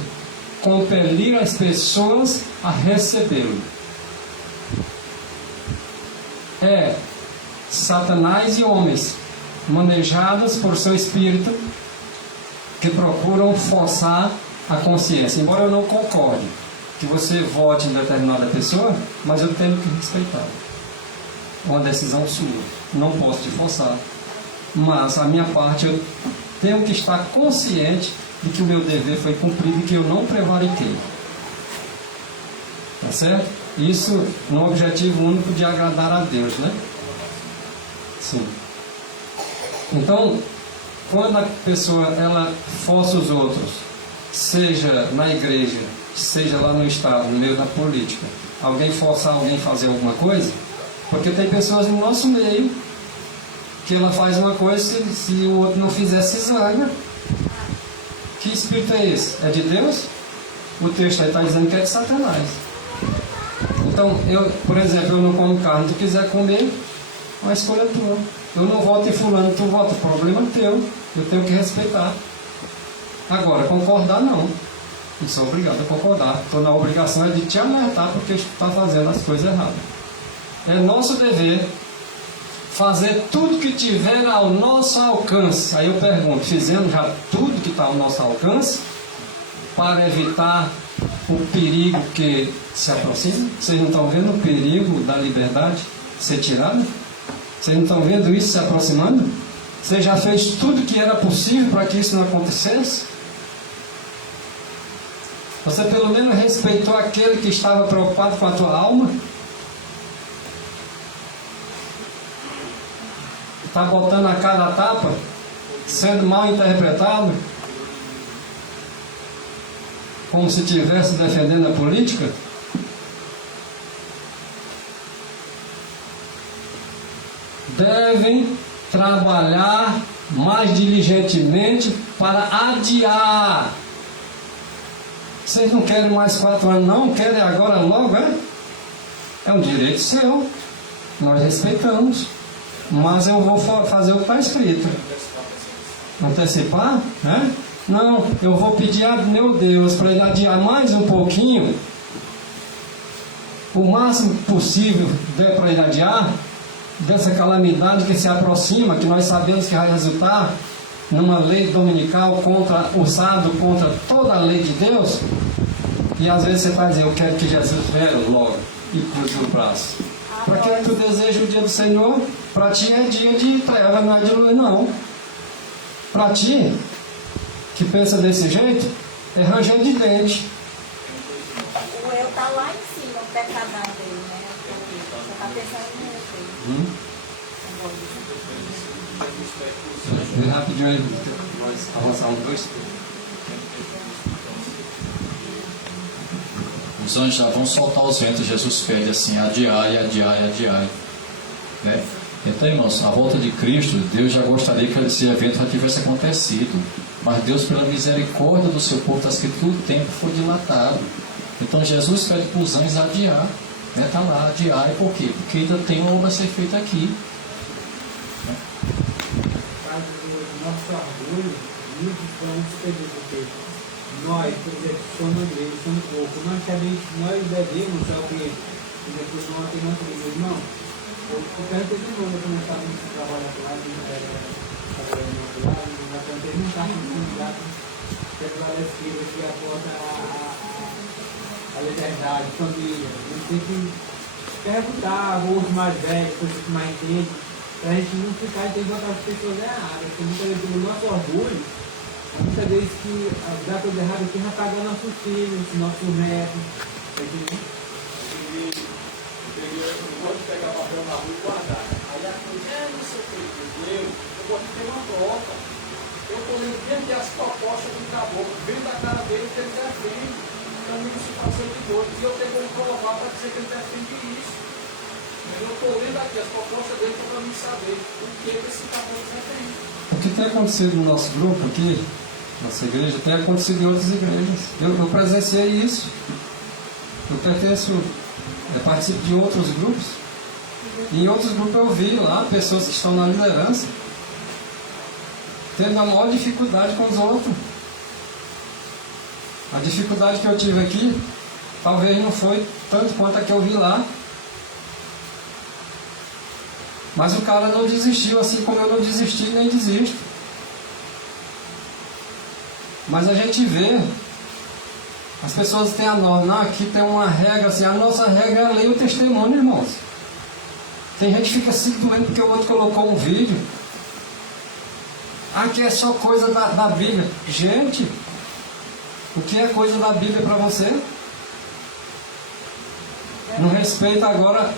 compelir as pessoas a recebê-lo. É Satanás e homens manejados por seu espírito que procuram forçar a consciência. Embora eu não concorde que você vote em determinada pessoa, mas eu tenho que respeitar. Uma decisão sua. Não posso te forçar. Mas a minha parte, eu tenho que estar consciente de que o meu dever foi cumprido e que eu não prevariquei. Tá certo? Isso no objetivo único de agradar a Deus, né? Sim. Então, quando a pessoa ela força os outros, seja na igreja, seja lá no Estado, no meio da política, alguém forçar alguém a fazer alguma coisa, porque tem pessoas no nosso meio que ela faz uma coisa, se o outro não fizer, se zanga. Que espírito é esse? É de Deus? O texto aí está dizendo que é de Satanás. Então, por exemplo, eu não como carne, tu quiser comer, uma escolha tua. Eu não voto em fulano, tu vota, problema teu. Eu tenho que respeitar. Agora, concordar não. Eu sou obrigado a concordar. Estou na obrigação de te alertar porque tu está fazendo as coisas erradas. É nosso dever fazer tudo que tiver ao nosso alcance. Aí eu pergunto, fizemos já tudo que está ao nosso alcance para evitar o perigo que se aproxima? Vocês não estão vendo o perigo da liberdade ser tirada? Vocês não estão vendo isso se aproximando? Você já fez tudo que era possível para que isso não acontecesse? Você pelo menos respeitou aquele que estava preocupado com a tua alma? Está botando a cara a tapa? Sendo mal interpretado? Como se estivesse defendendo a política? Devem trabalhar mais diligentemente para adiar. Vocês não querem mais 4 anos, não? Querem agora logo, é? É um direito seu. Nós respeitamos. Mas eu vou fazer o que está escrito. Antecipar? Né? Não, eu vou pedir a meu Deus para ele adiar mais um pouquinho. O máximo possível der para ele adiar dessa calamidade que se aproxima, que nós sabemos que vai resultar numa lei dominical usado contra toda a lei de Deus. E às vezes você vai dizer, eu quero que Jesus venha logo e cruze o braço. Para que tu deseja o dia do Senhor? Para ti é dia de treva, não é de luz, não. Para ti, que pensa desse jeito, é ranger de dente. O eu está lá em cima, o pecadão dele, né? Você está pensando nisso. Vem rapidinho aí, nós avançamos 2. Os anjos já vão soltar os ventos, Jesus pede assim, adiai, adiai, adiai. Né? Então, irmãos, a volta de Cristo, Deus já gostaria que esse evento já tivesse acontecido. Mas Deus, pela misericórdia do seu povo, está escrito que o tempo foi dilatado. Então, Jesus pede para os anjos adiar. Está lá, adiai, por quê? Porque ainda tem uma obra a ser feita aqui. Né? Nosso orgulho, muito diferente porque nós, por exemplo, somos igreja, somos pouco, nós também, nós devemos, só que depois não tem outro irmão. Eu quero ter de novo, quando eu estava no trabalho lá, não está conseguindo lá, esclarecida que aponta a liberdade, família. A gente tem que perguntar aos mais velhos, pessoas que mais entendem, para a gente não ficar entendendo outras pessoas erradas. Porque muitas vezes o nosso orgulho, muitas vezes que dá coisa errada aqui, já pagou nossos filhos, nossos netos. Eu gosto de pegar papel na rua e guardar. Aí a coisa, não sei o que, eu gosto de ter uma troca. Eu estou lendo dentro das propostas do caboclo, vendo a cara dele que ele defende. Para mim isso está sendo de doido. E eu tenho como provar para dizer que ele defende isso. Mas eu estou lendo aqui as propostas dele para mim saber o que esse caboclo defende. O que tem acontecido no nosso grupo aqui, nossa igreja, tem acontecido em outras igrejas. Eu presenciei isso. Eu participo de outros grupos. E em outros grupos eu vi lá pessoas que estão na liderança tendo a maior dificuldade com os outros. A dificuldade que eu tive aqui talvez não foi tanto quanto a que eu vi lá. Mas o cara não desistiu, assim como eu não desisti nem desisto. Mas a gente vê, as pessoas têm a norma, não, aqui tem uma regra, assim, a nossa regra é a lei e o testemunho, irmãos. Tem gente que fica se doendo porque o outro colocou um vídeo. Aqui é só coisa da Bíblia. Gente, o que é coisa da Bíblia para você? Não respeita agora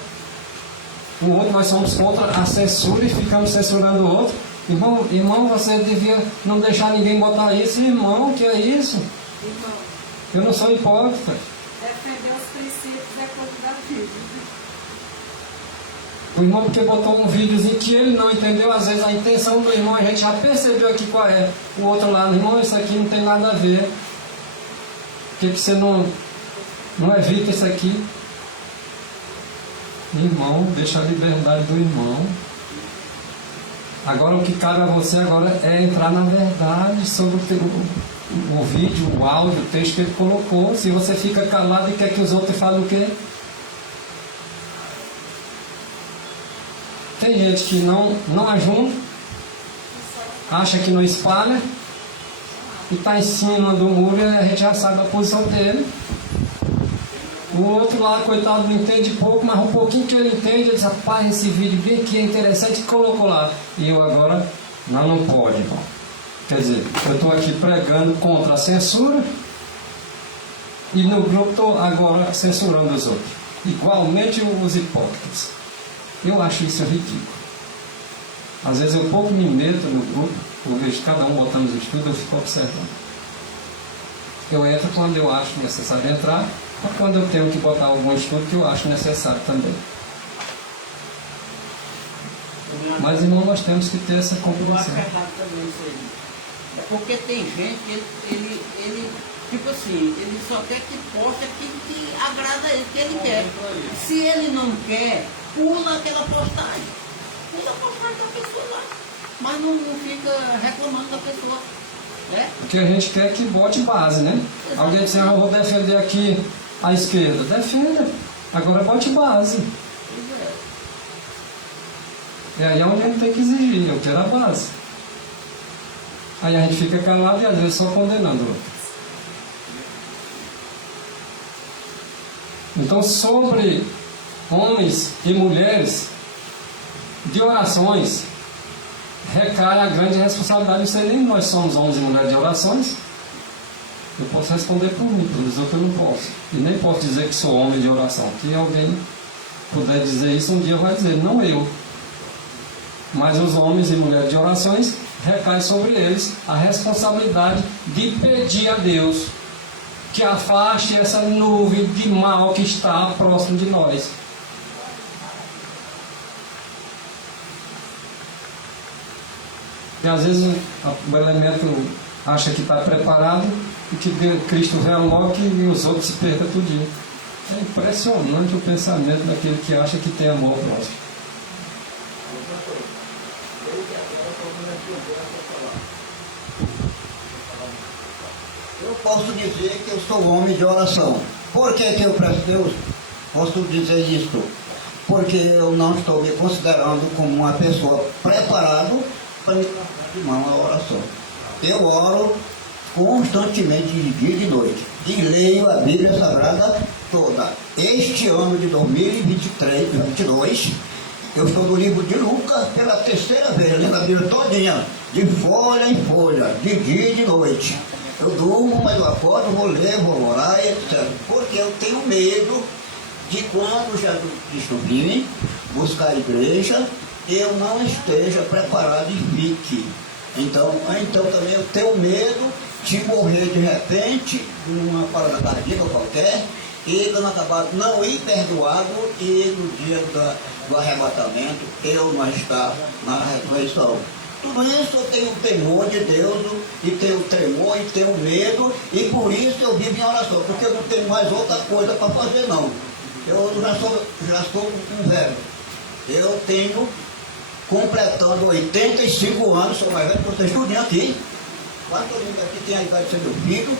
o outro, nós somos contra a censura e ficamos censurando o outro. Irmão, você devia não deixar ninguém botar isso. Irmão, que é isso? Irmão, Eu não sou hipócrita. defender os princípios é coisa da Bíblia. O irmão porque botou um videozinho que ele não entendeu, às vezes a intenção do irmão, a gente já percebeu aqui qual é. O outro lado, irmão, isso aqui não tem nada a ver. Por que você não evita isso aqui? Irmão, deixa a liberdade do irmão. Agora o que cabe a você agora é entrar na verdade sobre o vídeo, o áudio, o texto que ele colocou. Se você fica calado e quer que os outros falem o quê? Tem gente que não ajunta, acha que não espalha, e está em cima do muro e a gente já sabe a posição dele. O outro lá, coitado, não entende pouco, mas um pouquinho que ele entende, ele diz, rapaz, esse vídeo bem aqui é interessante, colocou lá. E eu agora, não pode, irmão. Quer dizer, eu estou aqui pregando contra a censura, e no grupo estou agora censurando os outros. Igualmente os hipócritas. Eu acho isso ridículo. Às vezes eu pouco me meto no grupo, eu vejo cada um botando os estudos, eu fico observando. Eu entro quando eu acho necessário entrar, ou quando eu tenho que botar algum estudo que eu acho necessário também. Mas, irmão, nós temos que ter essa Eu acho compreensão. errado também isso aí. É porque tem gente, ele tipo assim, ele só quer que poste aquilo que agrada ele, que ele quer. Se ele não quer, pula aquela postagem. Pula a postagem da pessoa lá. Mas não fica reclamando da pessoa. Né? Porque a gente quer que bote base, né? Alguém diz, eu vou defender aqui a esquerda. Defenda. Agora bote base. E aí é onde a gente tem que exigir. Eu quero a base. Aí a gente fica calado e às vezes só condenando o outro. Então, sobre homens e mulheres de orações, recai a grande responsabilidade. Não sei nem nós somos homens e mulheres de orações. Eu posso responder por mim, pelos outros eu não posso. E nem posso dizer que sou homem de oração. Que alguém puder dizer isso, um dia vai dizer, não eu. Mas os homens e mulheres de orações, recai sobre eles a responsabilidade de pedir a Deus que afaste essa nuvem de mal que está próximo de nós. E às vezes o elemento acha que está preparado e que Cristo vem logo e os outros se percam tudinho. É impressionante o pensamento daquele que acha que tem amor próximo. Eu posso dizer que eu sou homem de oração. Por que eu posso dizer isto? Porque eu não estou me considerando como uma pessoa preparada para me colocar de mão a oração. Eu oro constantemente de dia e de noite. E leio a Bíblia Sagrada toda. Este ano de 2023, 2022, eu estou no livro de Lucas pela terceira vez, lendo a Bíblia todinha, de folha em folha, de dia e de noite. Eu durmo, mas eu acordo, vou ler, vou orar, etc. Porque eu tenho medo de quando Jesus Cristo vir buscar a igreja, eu não esteja preparado e fique. Então também eu tenho medo de morrer de repente, numa parada cardíaca qualquer, e não acabar não ir perdoado, e no dia do arrebatamento eu não estar na ressurreição. Tudo isso eu tenho temor de Deus, e tenho temor, e tenho medo, e por isso eu vivo em oração, porque eu não tenho mais outra coisa para fazer não. Eu já sou um velho. Eu tenho, completando 85 anos, sou mais velho que vocês tudinho aqui. Quase todo mundo aqui tem a idade de ser meu filho.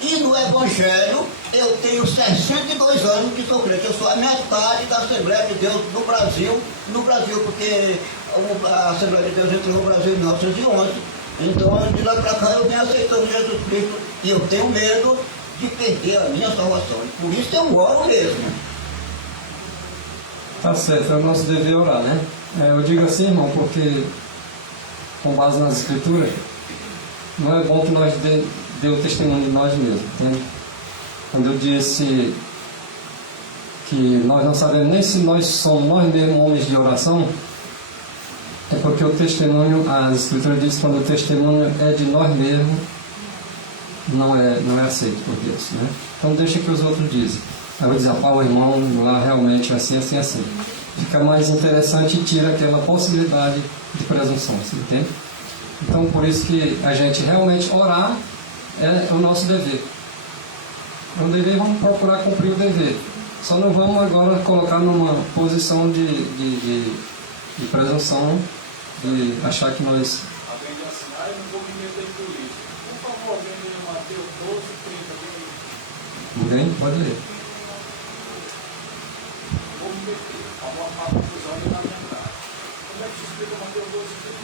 E no Evangelho, eu tenho 62 anos que sou crente. Eu sou a metade da Assembleia de Deus no Brasil. No Brasil, porque a Assembleia de Deus entrou no Brasil em 1911. Então, de lá para cá, eu venho aceitando Jesus Cristo. E eu tenho medo de perder a minha salvação. E por isso eu oro mesmo. Tá certo, é o nosso dever orar, né? Eu digo assim, irmão, porque com base nas escrituras, não é bom que nós dê o testemunho de nós mesmos, entende? Quando eu disse que nós não sabemos nem se nós somos nós mesmos homens de oração, é porque o testemunho, as escrituras dizem que quando o testemunho é de nós mesmos, não é aceito por Deus, né? Então deixa que os outros dizem. Aí eu vou dizer, o irmão lá realmente assim. Fica mais interessante e tira aquela possibilidade de presunção, você entende? Então por isso que a gente realmente orar é o nosso dever. É um dever, vamos procurar cumprir o dever. Só não vamos agora colocar numa posição de presunção, de achar que nós... Alguém de assinar, eu não vou me meter por isso. Por favor, alguém de Mateus 12, 30. Ninguém? Pode ler. Vou me meter. A confusão ali na minha cara. Como é que se explica Mateus 12, 30?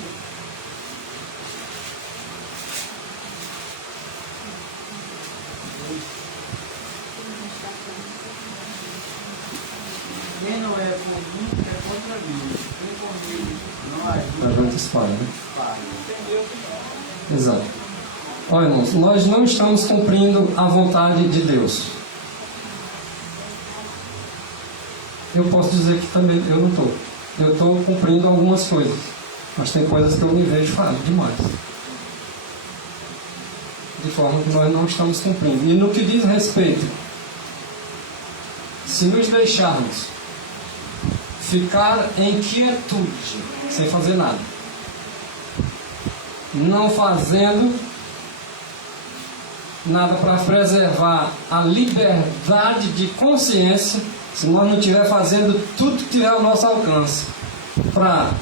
Quem não é por mim, é contra mim. Quem comigo não ajuda, Levanta espalha, né? paga. Entendeu? Exato. Olha, irmãos, nós não estamos cumprindo a vontade de Deus. Eu posso dizer que também eu não estou. Eu estou cumprindo algumas coisas, mas tem coisas que eu me vejo falho demais. De forma que nós não estamos cumprindo. E no que diz respeito, se nos deixarmos ficar em quietude, sem fazer nada, não fazendo nada para preservar a liberdade de consciência, se nós não estiver fazendo tudo que tiver ao nosso alcance para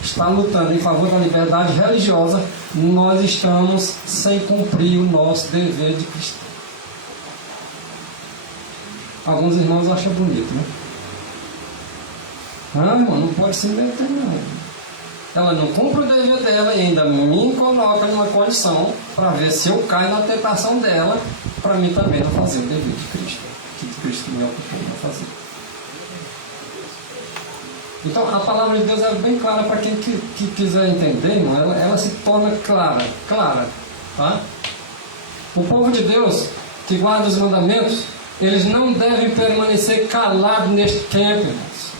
estar lutando em favor da liberdade religiosa, nós estamos sem cumprir o nosso dever de cristão. Alguns irmãos acham bonito, né? Ah, irmão, não pode se meter, não. Ela não cumpre o dever dela e ainda me coloca numa condição para ver se eu caio na tentação dela, para mim também não fazer o dever de Cristo, que Cristo me ocupou a fazer. Então a palavra de Deus é bem clara para quem que quiser entender, irmão, ela se torna clara, tá? O povo de Deus que guarda os mandamentos, eles não devem permanecer calados neste tempo, irmãos,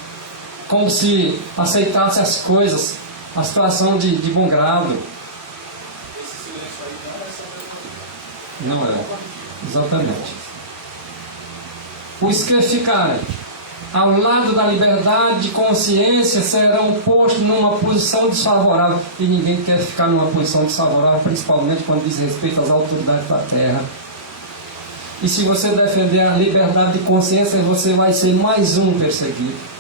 como se aceitasse as coisas, a situação de bom grado. Esse silêncio aí não é essa mesma. Não é, exatamente. Os que ficarem ao lado da liberdade de consciência serão postos numa posição desfavorável. E ninguém quer ficar numa posição desfavorável, principalmente quando diz respeito às autoridades da terra. E se você defender a liberdade de consciência, você vai ser mais um perseguido.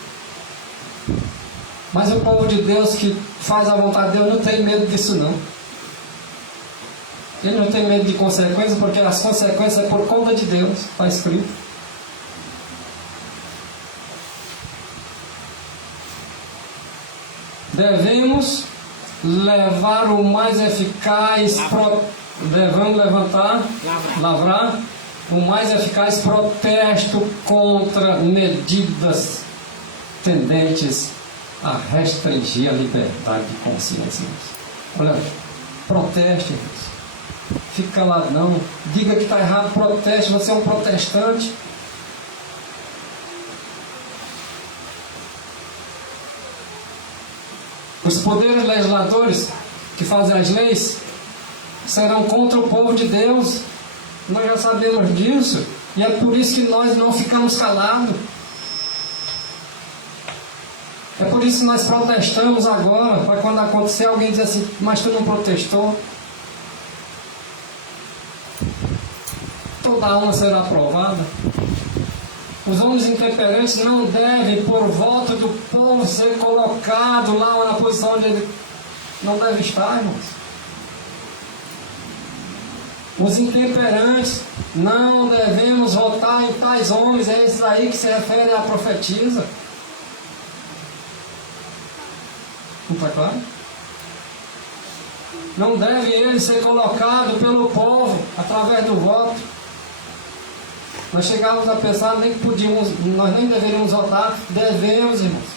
Mas o povo de Deus que faz a vontade de Deus não tem medo disso, não. Ele não tem medo de consequências, porque as consequências é por conta de Deus, está escrito. Devemos levar o mais eficaz devemos levantar, lavrar o mais eficaz protesto contra medidas tendentes a restringir a liberdade de consciência. Olha, proteste, fica calado não, diga que está errado, proteste, você é um protestante. Os poderes legisladores que fazem as leis serão contra o povo de Deus. Nós já sabemos disso. E é por isso que nós não ficamos calados. É por isso que nós protestamos agora, para quando acontecer alguém dizer assim, mas tu não protestou. Toda alma será aprovada. Os homens intemperantes não devem, por voto do povo, ser colocados lá na posição onde ele não deve estar, irmãos. Os intemperantes não devemos votar em tais homens, é esses aí que se refere à profetisa. Não está claro? Não deve ele ser colocado pelo povo através do voto. Nós chegávamos a pensar, nós nem deveríamos votar, devemos, irmãos.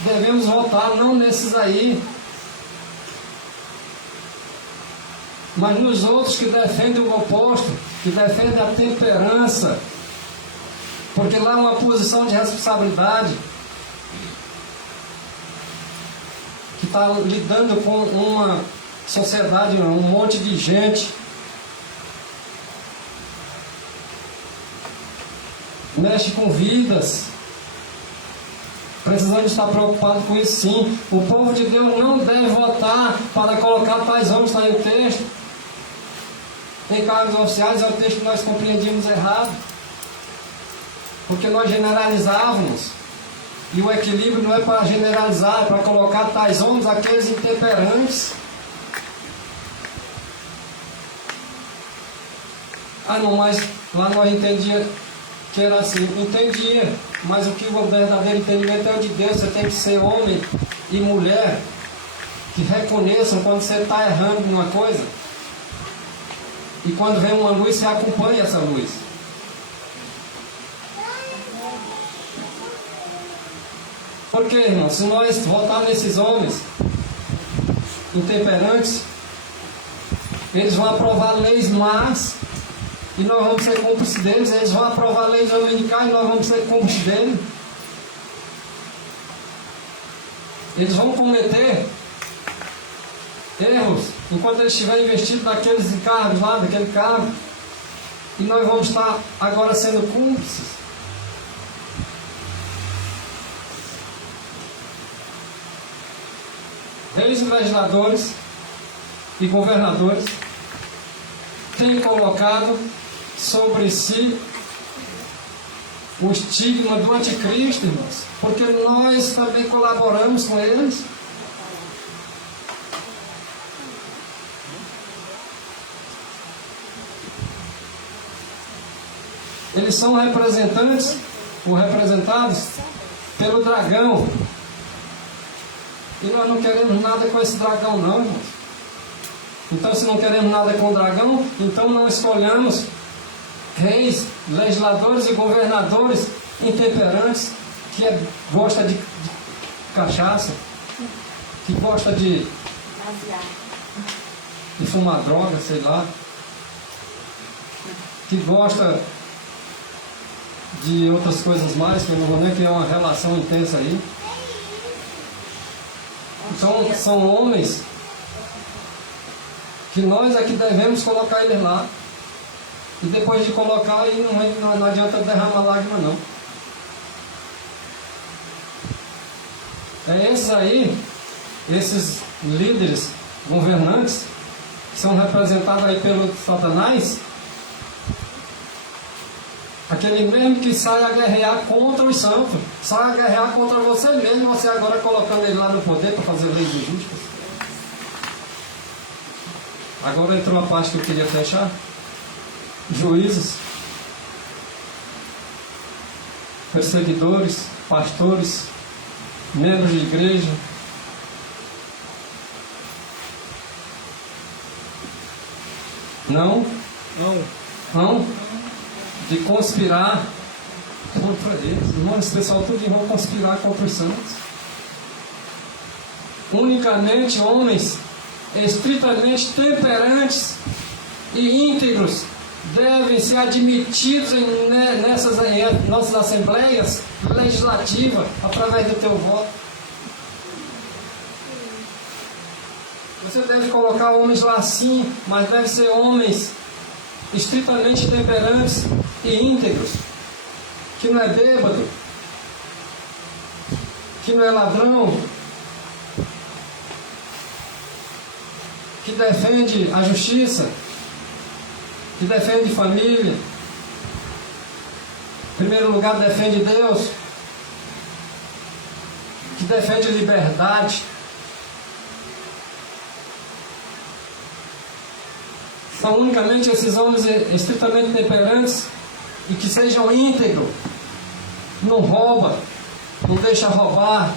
Devemos votar, não nesses aí, mas nos outros que defendem o oposto, que defendem a temperança, porque lá é uma posição de responsabilidade, que está lidando com uma sociedade, um monte de gente. Mexe com vidas. Precisamos estar preocupados com isso sim. O povo de Deus não deve votar para colocar tais homens, está aí o texto, em cargos oficiais. É o texto que nós compreendíamos errado, porque nós generalizávamos, e o equilíbrio não é para generalizar, é para colocar tais homens, aqueles intemperantes. Ah não, mas lá nós entendíamos que era assim, entendia, mas o que o verdadeiro entendimento é o de Deus. Você tem que ser homem e mulher que reconheçam quando você está errando em uma coisa, e quando vem uma luz, você acompanha essa luz. Por quê, irmão? Se nós votar nesses homens intemperantes, eles vão aprovar leis más, e nós vamos ser cúmplices deles. Eles vão aprovar leis dominicais e nós vamos ser cúmplices deles. Eles vão cometer erros enquanto eles estiverem investidos naqueles encargos lá, daquele cargo, e nós vamos estar agora sendo cúmplices. Eles, legisladores e governadores, têm colocado sobre si o estigma do anticristo, irmãos, porque nós também colaboramos com eles. Eles são representantes, ou representados pelo dragão, e nós não queremos nada com esse dragão não, irmãos. Então, se não queremos nada com o dragão, então não escolhamos reis, legisladores e governadores intemperantes, que gosta de cachaça, que gosta de fumar droga, sei lá, que gosta de outras coisas mais, que eu não vou nem criar uma relação intensa aí. Então, são homens que nós é que devemos colocar eles lá. E depois de colocar, aí não adianta derramar lágrima não. É esses aí, esses líderes governantes, que são representados aí pelo Satanás, aquele mesmo que sai a guerrear contra os santos, sai a guerrear contra você mesmo, você agora colocando ele lá no poder para fazer leis injustas. Agora entrou a parte que eu queria fechar. Juízes, perseguidores, pastores, membros de igreja, Não Não. de conspirar contra eles. Irmão, esse pessoal tudo vão conspirar contra os santos. Unicamente homens estritamente temperantes e íntegros devem ser admitidos nessas nossas assembleias legislativas através do teu voto. Você deve colocar homens lá sim, mas deve ser homens estritamente temperantes e íntegros, que não é bêbado, que não é ladrão, que defende a justiça, que defende família, em primeiro lugar defende Deus, que defende liberdade. São unicamente esses homens estritamente temperantes e que sejam íntegros, não rouba, não deixa roubar,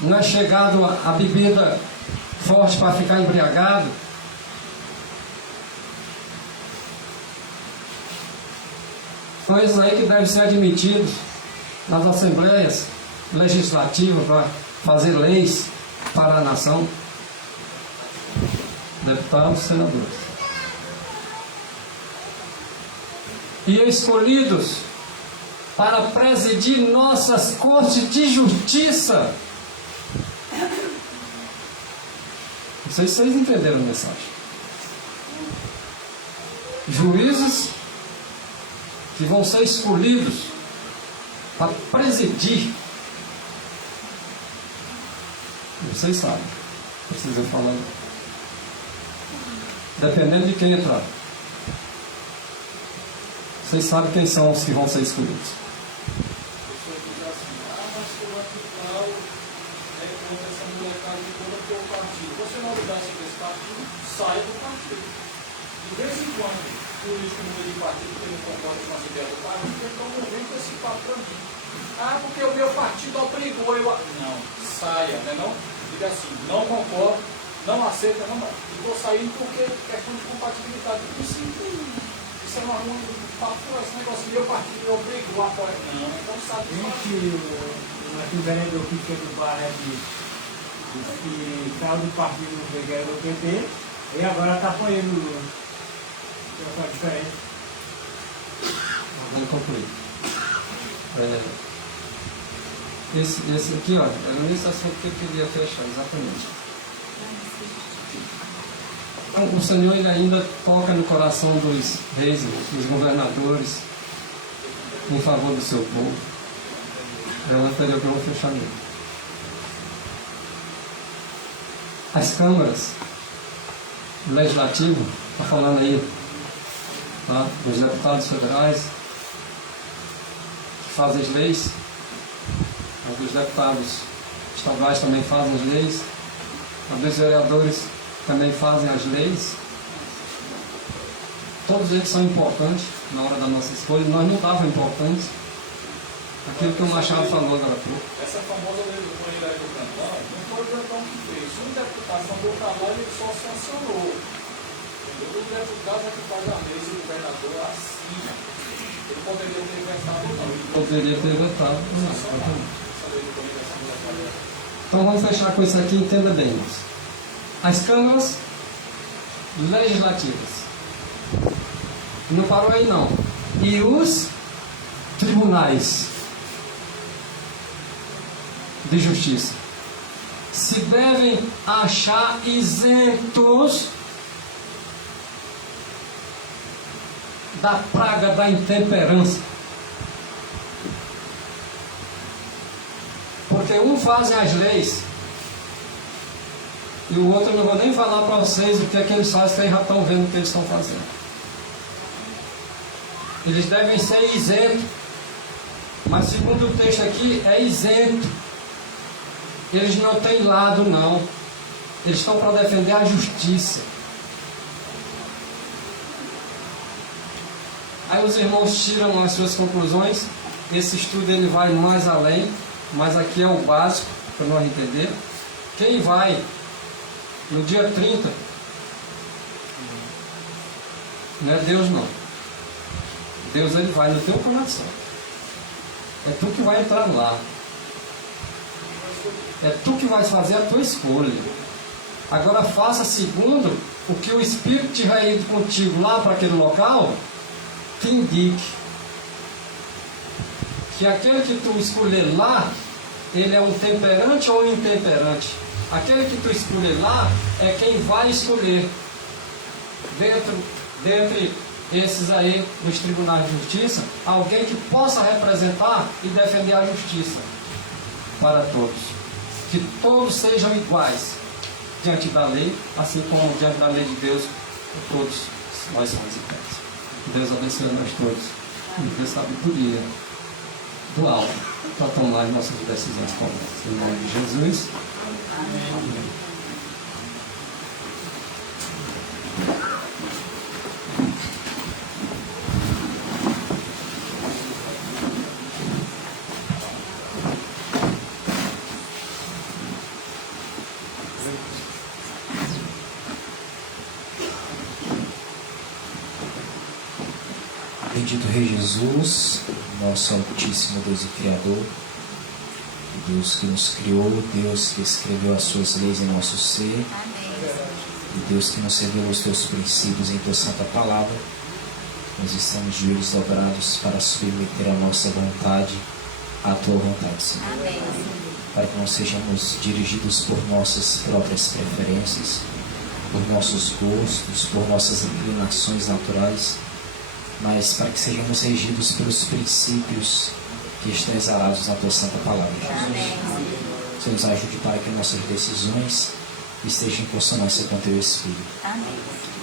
não é chegado a bebida forte para ficar embriagado. São esses aí que devem ser admitidos nas assembleias legislativas para fazer leis para a nação. Deputados, senadores. E escolhidos para presidir nossas cortes de justiça. Não sei se vocês entenderam a mensagem. Juízes que vão ser escolhidos para presidir. Vocês sabem. Precisam falar. Dependendo de quem entrar. Vocês sabem quem são os que vão ser escolhidos. Pessoa diz assim, mas fulano tal é contra essa molecada de toda o partido. Você não mudasse desse partido, sai do partido. De vez em quando, político no meio de partido que não concorda com as ideias do partido, então não vem com esse papo para mim. Ah, porque o meu partido obrigou eu a... Não, saia, né não? Diga assim, não concordo, não aceita, não. E vou sair porque é questão de compatibilidade. Isso é uma papo, esse negócio do meu partido me obrigou a apoiar. Não, então sabe. Gente, o vereador que foi do bar aqui, que saiu do partido do PT, e agora está apoiando o Lula. Qual a diferença? Vamos concluir. Esse aqui, ó, era nesse assunto que eu queria fechar, exatamente. Então, o Senhor ele ainda toca no coração dos reis, dos governadores, em favor do seu povo. É o anterior que eu vou fechar mesmo. As câmaras legislativas, está falando aí, tá, dos deputados federais, que fazem as leis, os deputados estaduais também fazem as leis, os vereadores também fazem as leis. Todos eles são importantes na hora da nossa escolha. Nós não dávamos importância aquilo que o Machado falou agora há pouco. Essa famosa lei do banheiro do Cantão, não foi o Cantão que fez. Um deputado mandou para lá e ele só sancionou. Entendeu? O deputado é que faz a lei, se o governador assina. Ele poderia ter vetado ou não. Ele Poderia ter vetado. essa lei do banheiro, essa mulher. Então vamos fechar com isso aqui, entenda bem, irmãos. As câmaras legislativas. Não parou aí não. E os tribunais de justiça se devem achar isentos da praga da intemperança. Porque um faz as leis e o outro eu não vou nem falar para vocês o que é que eles fazem, que eles já estão vendo o que eles estão fazendo. Eles devem ser isentos, mas segundo o texto aqui, é isento. Eles não têm lado não, eles estão para defender a justiça. Aí os irmãos tiram as suas conclusões. Esse estudo ele vai mais além, mas aqui é o básico para nós entender. Quem vai no dia 30 Não é Deus não. Deus ele vai no teu coração. É tu que vai entrar lá. É tu que vais fazer a tua escolha. Agora faça segundo o que o Espírito tiver ido contigo lá para aquele local te indique. Que aquele que tu escolher lá, ele é um temperante ou um intemperante. Aquele que tu escolher lá é quem vai escolher. Dentre esses aí dos tribunais de justiça, alguém que possa representar e defender a justiça para todos. Que todos sejam iguais diante da lei, assim como diante da lei de Deus, todos nós somos iguais. Deus abençoe nós todos e dê sabedoria do alto para tomar nossas decisões corretas. Em nome de Jesus. Amém. Bendito Rei Jesus, nosso Altíssimo Deus e Criador, Deus que nos criou, Deus que escreveu as suas leis em nosso ser, e Deus que nos revelou os teus princípios em tua santa palavra. Nós estamos de joelhos dobrados para submeter a nossa vontade à tua vontade, Senhor. Para que não sejamos dirigidos por nossas próprias preferências, por nossos gostos, por nossas inclinações naturais, mas para que sejamos regidos pelos princípios que estão exalados na tua santa palavra, Jesus. Senhor, nos ajude para que nossas decisões estejam em consonância com o teu Espírito.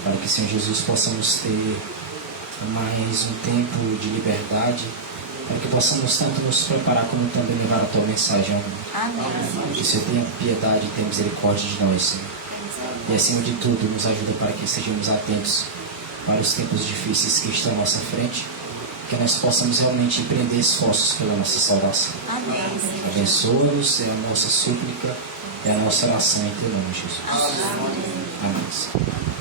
Para que, Senhor Jesus, possamos ter mais um tempo de liberdade, para que possamos tanto nos preparar como também levar a tua mensagem ao mundo. Que o Senhor tenha piedade e tenha misericórdia de nós, Senhor. E acima de tudo, nos ajuda para que sejamos atentos para os tempos difíceis que estão à nossa frente, que nós possamos realmente empreender esforços pela nossa salvação. Abençoa-nos, é a nossa súplica, é a nossa oração em teu nome, Jesus. Amém.